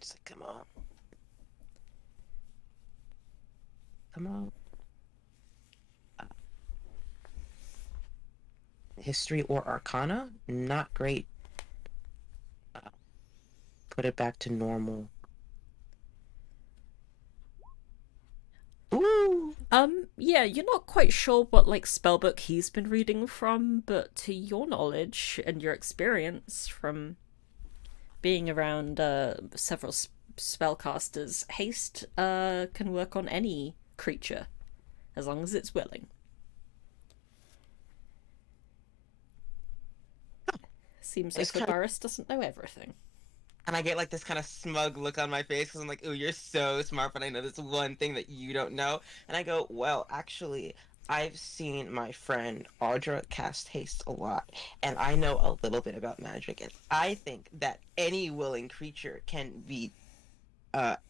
Just like, come on. Come on. History or arcana? Not great. Put it back to normal. Ooh! Yeah, you're not quite sure what, like, spellbook he's been reading from, but to your knowledge and your experience from being around several spellcasters, haste can work on any creature, as long as it's willing. Seems like It's kinda- Folkor doesn't know everything. And I get like this kind of smug look on my face because I'm like, ooh, you're so smart, but I know this one thing that you don't know. And I go, well, actually, I've seen my friend Audra cast haste a lot, and I know a little bit about magic, and I think that any willing creature can be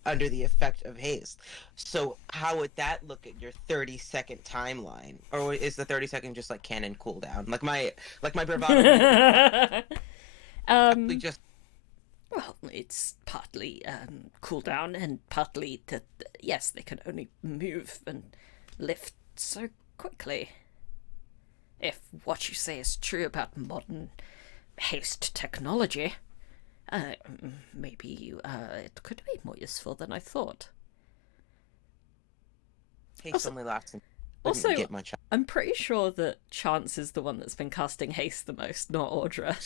under the effect of haste. So how would that look at your 30-second timeline? Or is the 30-second just like cannon cooldown? Like my bravado we just Well, it's partly cooldown and partly that, yes, they can only move and lift so quickly. If what you say is true about modern haste technology, maybe it could be more useful than I thought. haste only lasts and Also, get much. I'm pretty sure that Chance is the one that's been casting haste the most, not Audra.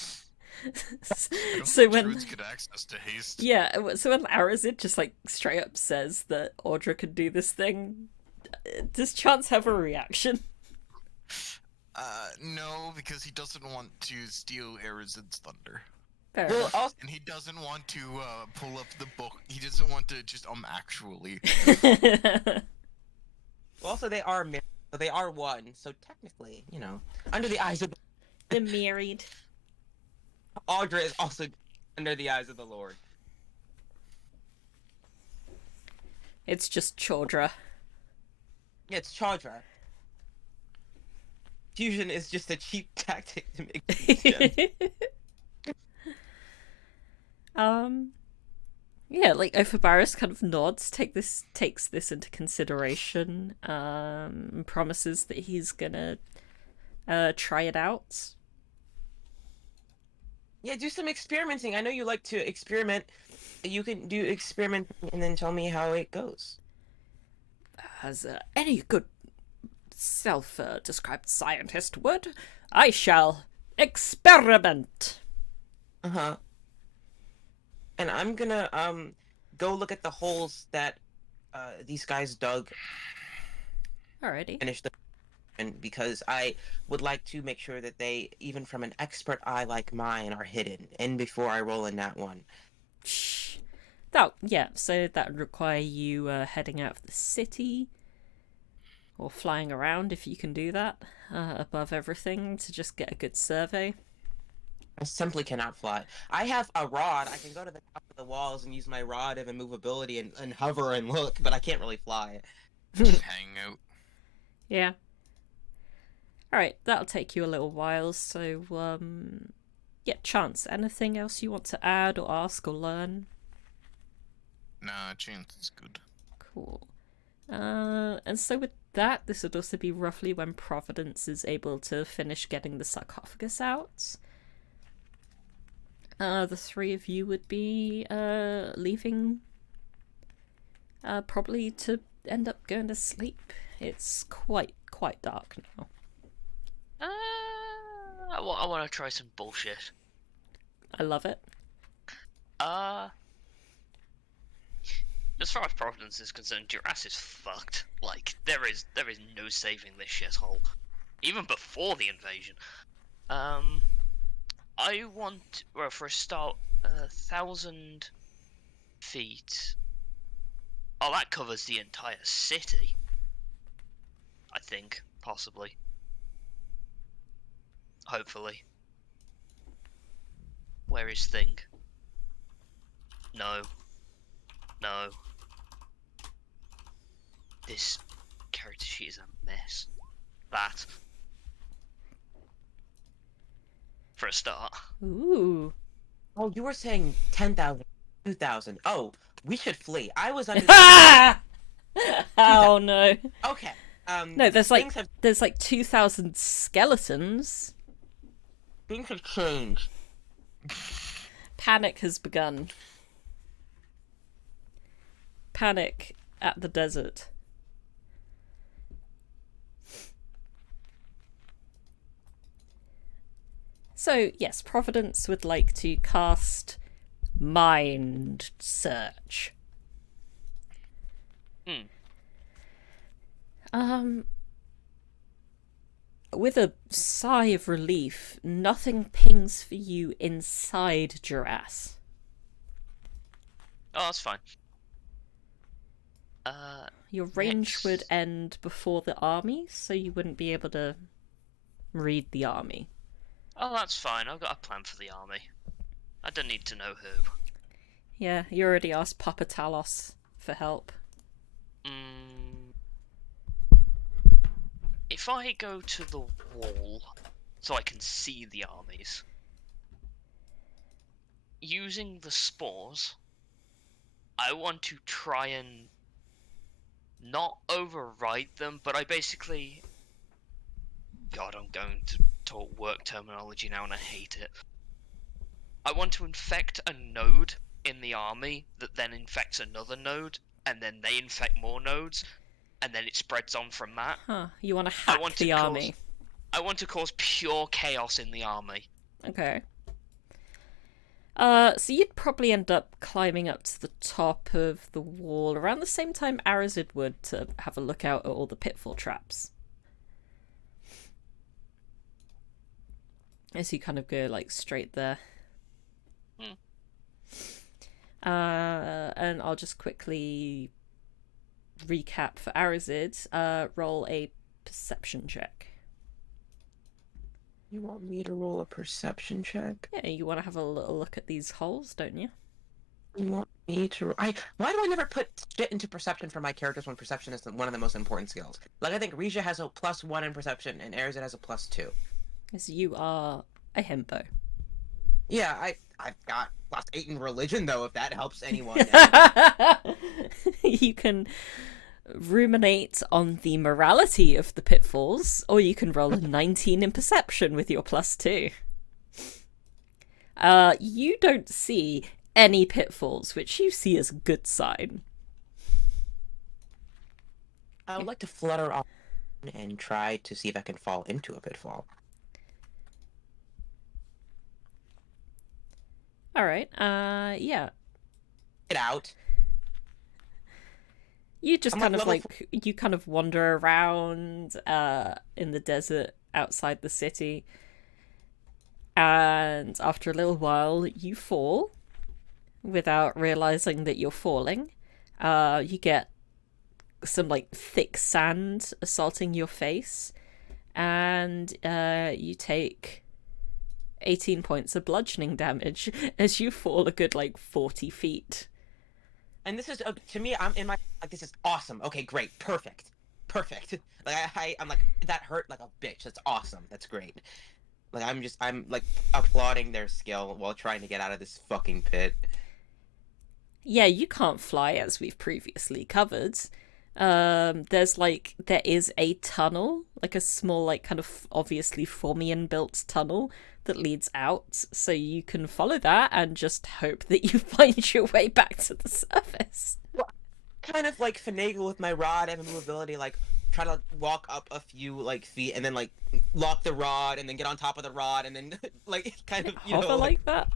I don't So think when druids get access to haste. yeah, so when Arazid just like straight up says that Audra could do this thing, does Chance have a reaction? No, because he doesn't want to steal Arazid's thunder. Fair Well, enough. also, And he doesn't want to pull up the book. He doesn't want to just actually. also they are married, so they are one. So technically, you know, under the eyes of The married. Audra is also under the eyes of the Lord. It's just Chaudra. Yeah, it's Chaudra. Fusion is just a cheap tactic to make these gems. Yeah, like Ophibarus kind of nods, takes this into consideration, promises that he's gonna try it out. Yeah, do some experimenting. I know you like to experiment. You can do experimenting and then tell me how it goes. As any good self-described scientist would, I shall experiment. Uh-huh. And I'm gonna go look at the holes that these guys dug. Alrighty. Finish the and because I would like to make sure that they, even from an expert eye like mine, are hidden. And before I roll in that one. Shh. That, yeah, so that would require you heading out of the city. or flying around if you can do that above everything to just get a good survey. I simply cannot fly. I have a rod. I can go to the top of the walls and use my rod of immovability and hover and look, but I can't really fly. Just hang out. Yeah. Alright, that'll take you a little while, so, yeah, Chance, anything else you want to add or ask or learn? Nah, chance is good. Cool. And so with that, this would also be roughly when Providence is able to finish getting the sarcophagus out. The three of you would be leaving, probably to end up going to sleep. It's quite dark now. I want to try some bullshit. I love it. As far as Providence is concerned, your ass is fucked. Like, there is no saving this shithole. Even before the invasion. I want, well, for a start, 1,000 feet. Oh, that covers the entire city. I think, possibly. Hopefully. Where is Thing? No. No. This character sheet is a mess. That. For a start. Ooh. Oh, you were saying 10,000, 2,000. Oh, we should flee. I was under. Oh no. Okay. No, there's like 2,000 skeletons. Things have changed. Panic has begun. Panic at the desert. So, yes, Providence would like to cast Mind Search. With a sigh of relief, nothing pings for you inside Duras. Oh, that's fine. Your range would end before the army, so you wouldn't be able to read the army. Oh, that's fine. I've got a plan for the army. I don't need to know who. Yeah, you already asked Papa Talos for help. If I go to the wall so I can see the armies, using the spores, I want to try and not override them, but I basically... God, I'm going to talk work terminology now and I hate it. I want to infect a node in the army that then infects another node, and then they infect more nodes, and then it spreads on from that. Huh, you want to hack the army. I want to cause pure chaos in the army. Okay. So you'd probably end up climbing up to the top of the wall around the same time Arazid would to have a look out at all the pitfall traps. As you kind of go, like, straight there. And I'll just quickly recap for Arazid. Roll a perception check. You want me to roll a perception check? Yeah, you want to have a little look at these holes, don't you? You want me to... Why do I never put shit into perception for my characters when perception is one of the most important skills? Like, I think Rija has a +1 in perception, and Arazid has a +2. Because you are a himbo. Yeah, I've got +8 in religion, though, if that helps anyone. You can ruminate on the morality of the pitfalls, or you can roll a 19 in perception with your +2. You don't see any pitfalls, which you see as a good sign. I would like to flutter on and try to see if I can fall into a pitfall. Alright, yeah. Get out. You just kind of you kind of wander around in the desert outside the city. And after a little while, you fall without realizing that you're falling. You get some like thick sand assaulting your face, and you take 18 points of bludgeoning damage as you fall a good like 40 feet. And this is to me, I'm in my like, this is awesome. Okay, great, perfect. Like I'm like, that hurt like a bitch. That's awesome. That's great. Like I'm like applauding their skill while trying to get out of this fucking pit. Yeah, you can't fly, as we've previously covered. There is a tunnel, like a small, like kind of obviously Formian built tunnel that leads out, so you can follow that and just hope that you find your way back to the surface. Well, kind of like finagle with my rod and movability, like try to walk up a few like feet and then like lock the rod and then get on top of the rod and then like kind of hover like that.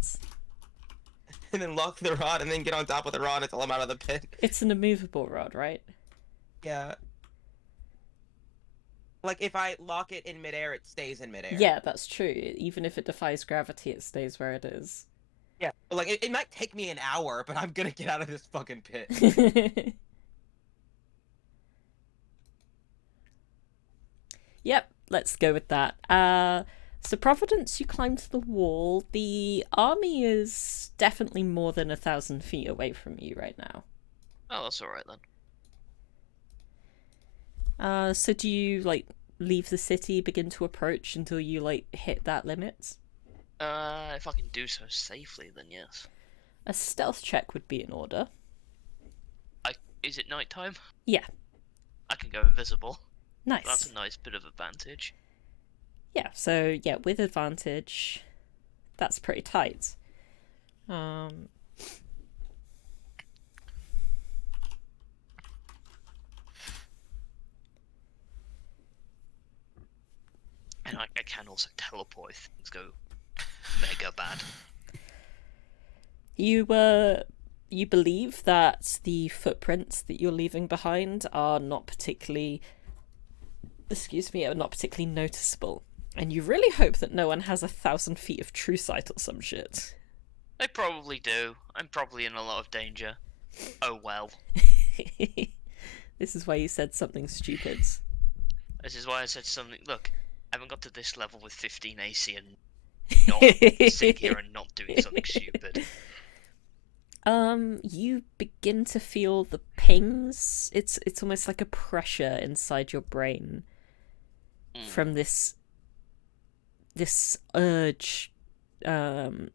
And then lock the rod and then get on top of the rod until I'm out of the pit. It's an immovable rod, right? Yeah. Like, if I lock it in midair, it stays in midair. Yeah, that's true. Even if it defies gravity, it stays where it is. Yeah, like, it might take me an hour, but I'm gonna get out of this fucking pit. Yep, let's go with that. So Providence, you climb to the wall. The army is definitely more than 1,000 feet away from you right now. Oh, that's alright then. So do you, like, leave the city, begin to approach until you, like, hit that limit? If I can do so safely, then yes. A stealth check would be in order. Is it nighttime? Yeah. I can go invisible. Nice. That's a nice bit of advantage. Yeah, so, yeah, with advantage, that's pretty tight. And I can also teleport if things go mega bad. You believe that the footprints that you're leaving behind are not particularly noticeable. And you really hope that no one has 1,000 feet of true sight or some shit. They probably do. I'm probably in a lot of danger. Oh well. This is why you said something stupid. This is why I said something. Look, I haven't got to this level with 15 AC and not sitting here and not doing something stupid. You begin to feel the pings. It's almost like a pressure inside your brain from this urge to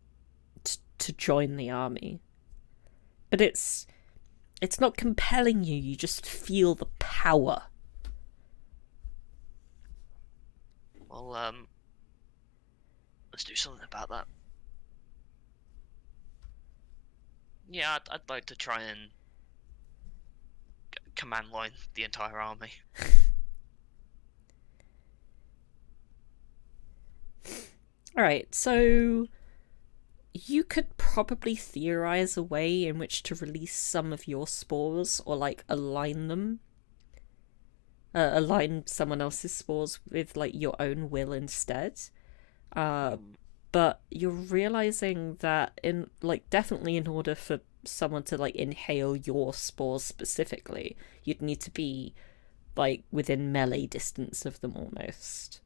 join the army. But it's not compelling you, you just feel the power. Well, let's do something about that. Yeah, I'd like to try and command line the entire army. Alright, so you could probably theorize a way in which to release some of your spores or like align them. Align someone else's spores with like your own will instead. But you're realizing that definitely in order for someone to like inhale your spores specifically, you'd need to be like within melee distance of them almost.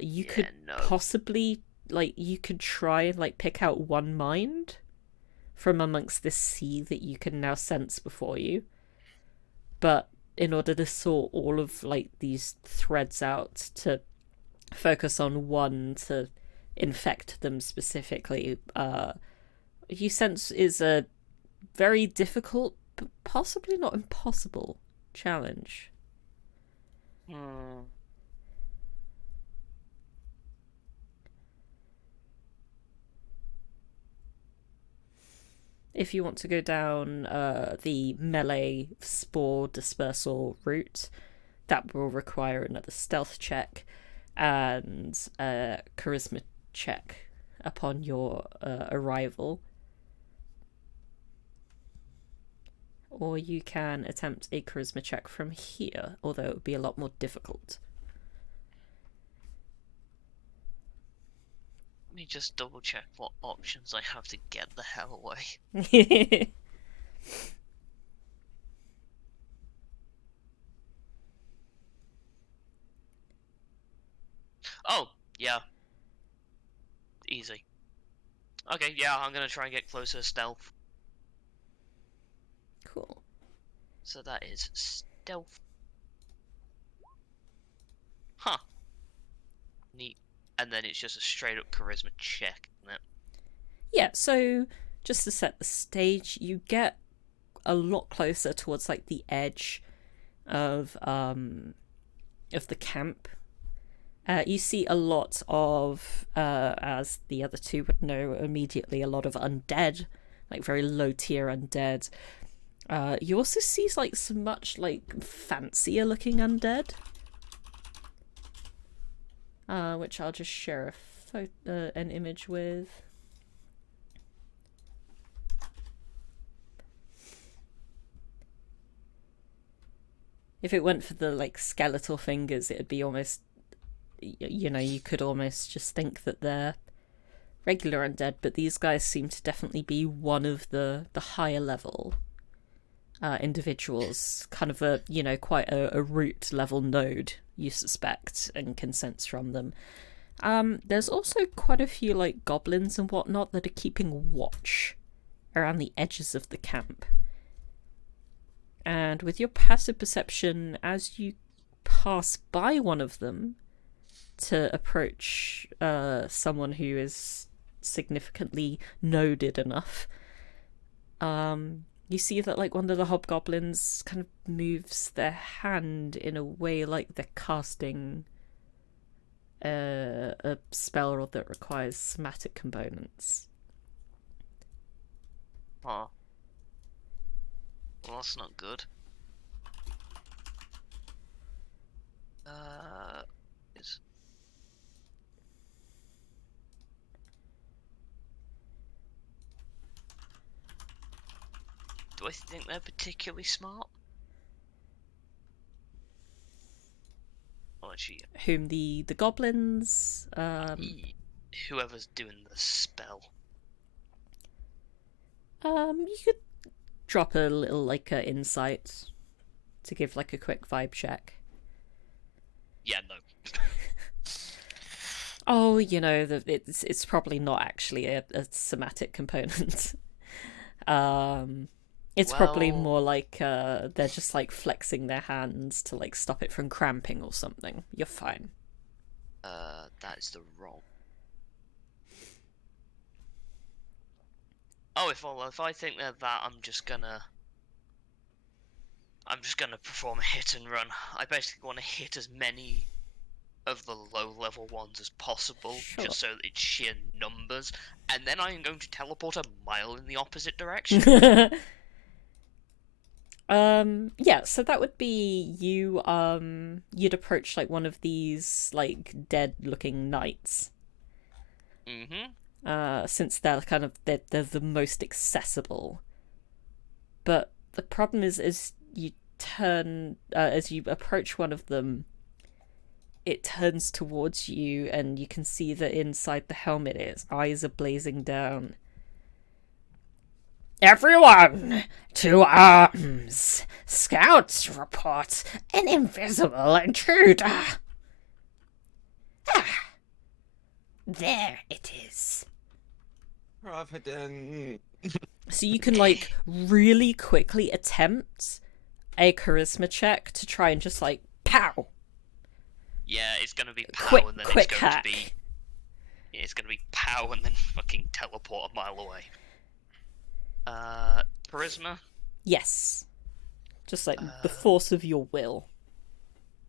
You could possibly you could try and like pick out one mind from amongst this sea that you can now sense before you. But in order to sort all of like these threads out to focus on one to infect them specifically, you sense is a very difficult but possibly not impossible challenge. If you want to go down the melee spore dispersal route, that will require another stealth check and a charisma check upon your arrival. Or you can attempt a charisma check from here, although it would be a lot more difficult. Let me just double check what options I have to get the hell away. Yeah. Easy. Okay, yeah, I'm gonna try and get closer stealth. Cool. So that is stealth. Huh. Neat. And then it's just a straight up charisma check, isn't it? Yeah, so just to set the stage, you get a lot closer towards like the edge of the camp. You see a lot of, as the other two would know immediately, a lot of undead, like very low tier undead. You also see like some much like fancier looking undead, which I'll just share an image with. If it went for the like skeletal fingers, it'd be almost, you know, you could almost just think that they're regular undead, but these guys seem to definitely be one of the higher level individuals, kind of a, you know, quite a root level node, you suspect, and can sense from them. There's also quite a few like goblins and whatnot that are keeping watch around the edges of the camp. And with your passive perception, as you pass by one of them to approach someone who is significantly noded enough, you see that like one of the hobgoblins kind of moves their hand in a way like they're casting a spell that requires somatic components. Huh. Well, that's not good. Is... Do I think they're particularly smart? Oh, actually, Whom the goblins? whoever's doing the spell. You could drop a little like insight to give like a quick vibe check. Yeah, no. Oh, you know, it's probably not actually a somatic component. It's probably more like they're just like flexing their hands to like stop it from cramping or something. You're fine. That is the wrong. Oh, if I think they're that, I'm just gonna perform a hit and run. I basically want to hit as many of the low level ones as possible, Sure. just so that it's sheer numbers, and then I am going to teleport a mile in the opposite direction. Yeah, so that would be you, you'd approach like one of these like dead looking knights. Mm-hmm. Since they're kind of they're the most accessible. But the problem is you turn as you approach one of them, it turns towards you and you can see that inside the helmet its eyes are blazing down. Everyone, to arms! Scouts report an invisible intruder. Ah, there it is. Providence. So you can like really quickly attempt a charisma check to try and just like pow. Yeah, it's gonna be pow, Quick- and then quick it's going hack. to be. Yeah, it's gonna be pow, and then fucking teleport a mile away. Charisma. Yes, just like the force of your will.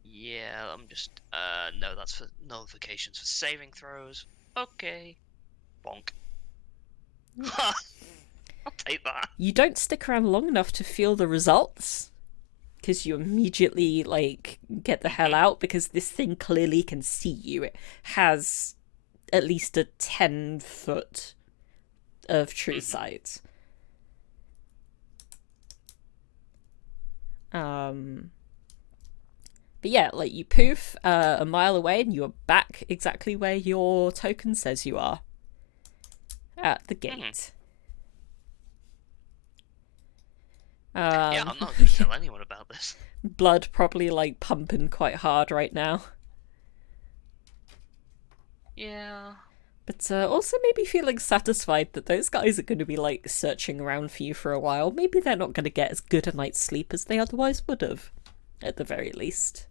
Yeah, I'm just. No, that's for notifications for saving throws. Okay. Bonk. I'll take that. You don't stick around long enough to feel the results, because you immediately like get the hell out, because this thing clearly can see you. It has at least a 10-foot of true sight. But yeah, like you poof a mile away and you're back exactly where your token says you are. At the gate. Yeah, I'm not going to tell anyone about this. Blood probably like pumping quite hard right now. Yeah. But also maybe feeling satisfied that those guys are going to be, like, searching around for you for a while. Maybe they're not going to get as good a night's sleep as they otherwise would have, at the very least.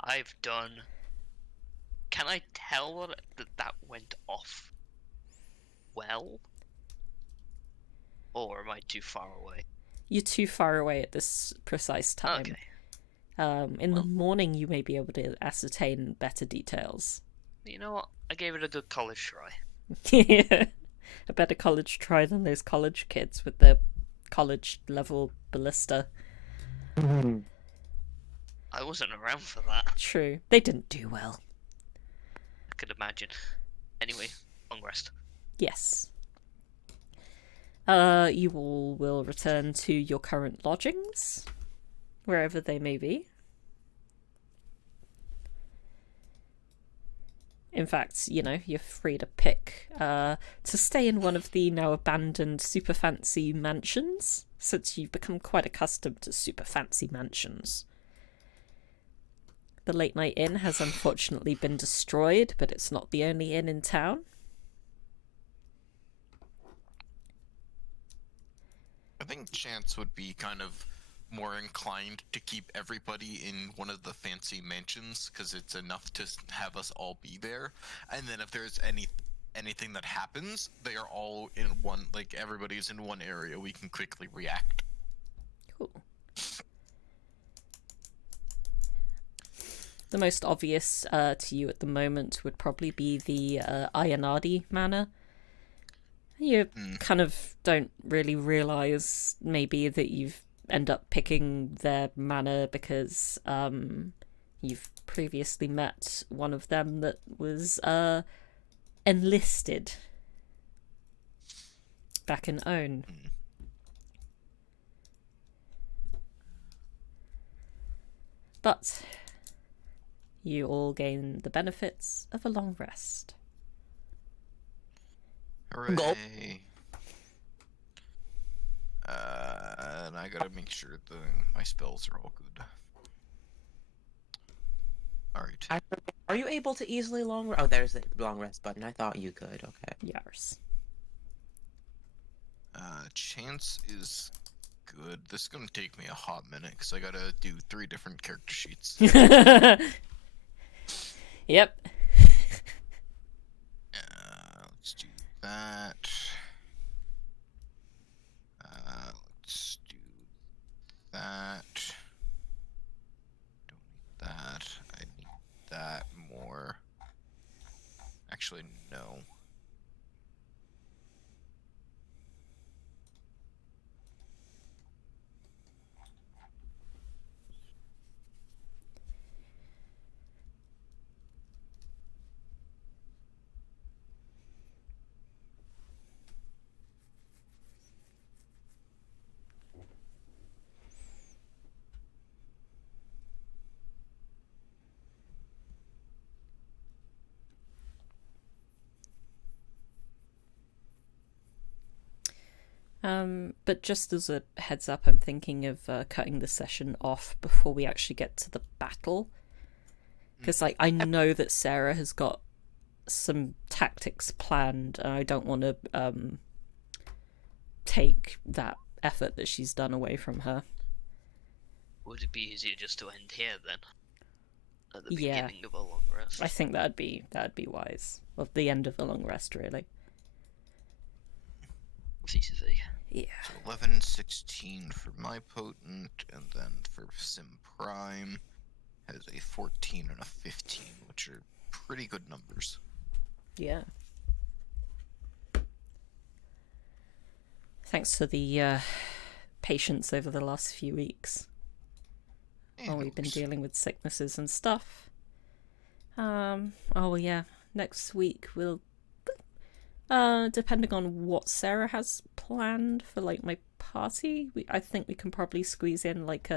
I've done... Can I tell that went off well? Or am I too far away? You're too far away at this precise time. Okay. In the morning you may be able to ascertain better details. You know what? I gave it a good college try. Yeah. A better college try than those college kids with their college-level ballista. Mhm. I wasn't around for that. True. They didn't do well. I could imagine. Anyway, long rest. Yes. You all will return to your current lodgings, wherever they may be. In fact, you know, you're free to pick to stay in one of the now abandoned super fancy mansions, since you've become quite accustomed to super fancy mansions. The Late Night Inn has unfortunately been destroyed, but it's not the only inn in town. I think Chance would be kind of more inclined to keep everybody in one of the fancy mansions because it's enough to have us all be there. And then if there's anything that happens, they are all in one, like everybody's in one area. We can quickly react. Cool. The most obvious to you at the moment would probably be the Ayanadi Manor. You kind of don't really realise maybe that you've end up picking their manor because you've previously met one of them that was enlisted back in Own. But you all gain the benefits of a long rest. Hooray. Gulp. And I gotta make sure my spells are all good. Alright. Are you able to easily long rest? Oh, there's the long rest button. I thought you could. Okay. Yars. Chance is good. This is gonna take me a hot minute because I gotta do 3 different character sheets. Yep. Let's do that. Let's do that. Don't need that. I need that more. Actually, no. But just as a heads up, I'm thinking of cutting the session off before we actually get to the battle. Because, like, I know that Sarah has got some tactics planned, and I don't want to take that effort that she's done away from her. Would it be easier just to end here then? At the Yeah. beginning of a long rest? I think that'd be wise. Well, the end of the long rest, really. CCC. Yeah. So 11, 16 for my potent, and then for Sim Prime has a 14 and a 15, which are pretty good numbers. Yeah. Thanks for the patience over the last few weeks. While we've been dealing with sicknesses and stuff. Oh yeah, next week we'll depending on what Sarah has planned for like my party, I think we can probably squeeze in like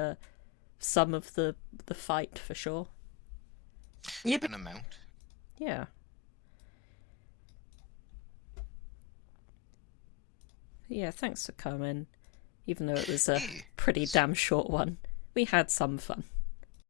some of the fight for sure. Yep. An amount. Yeah. Yeah, thanks for coming. Even though it was a pretty damn short one. We had some fun.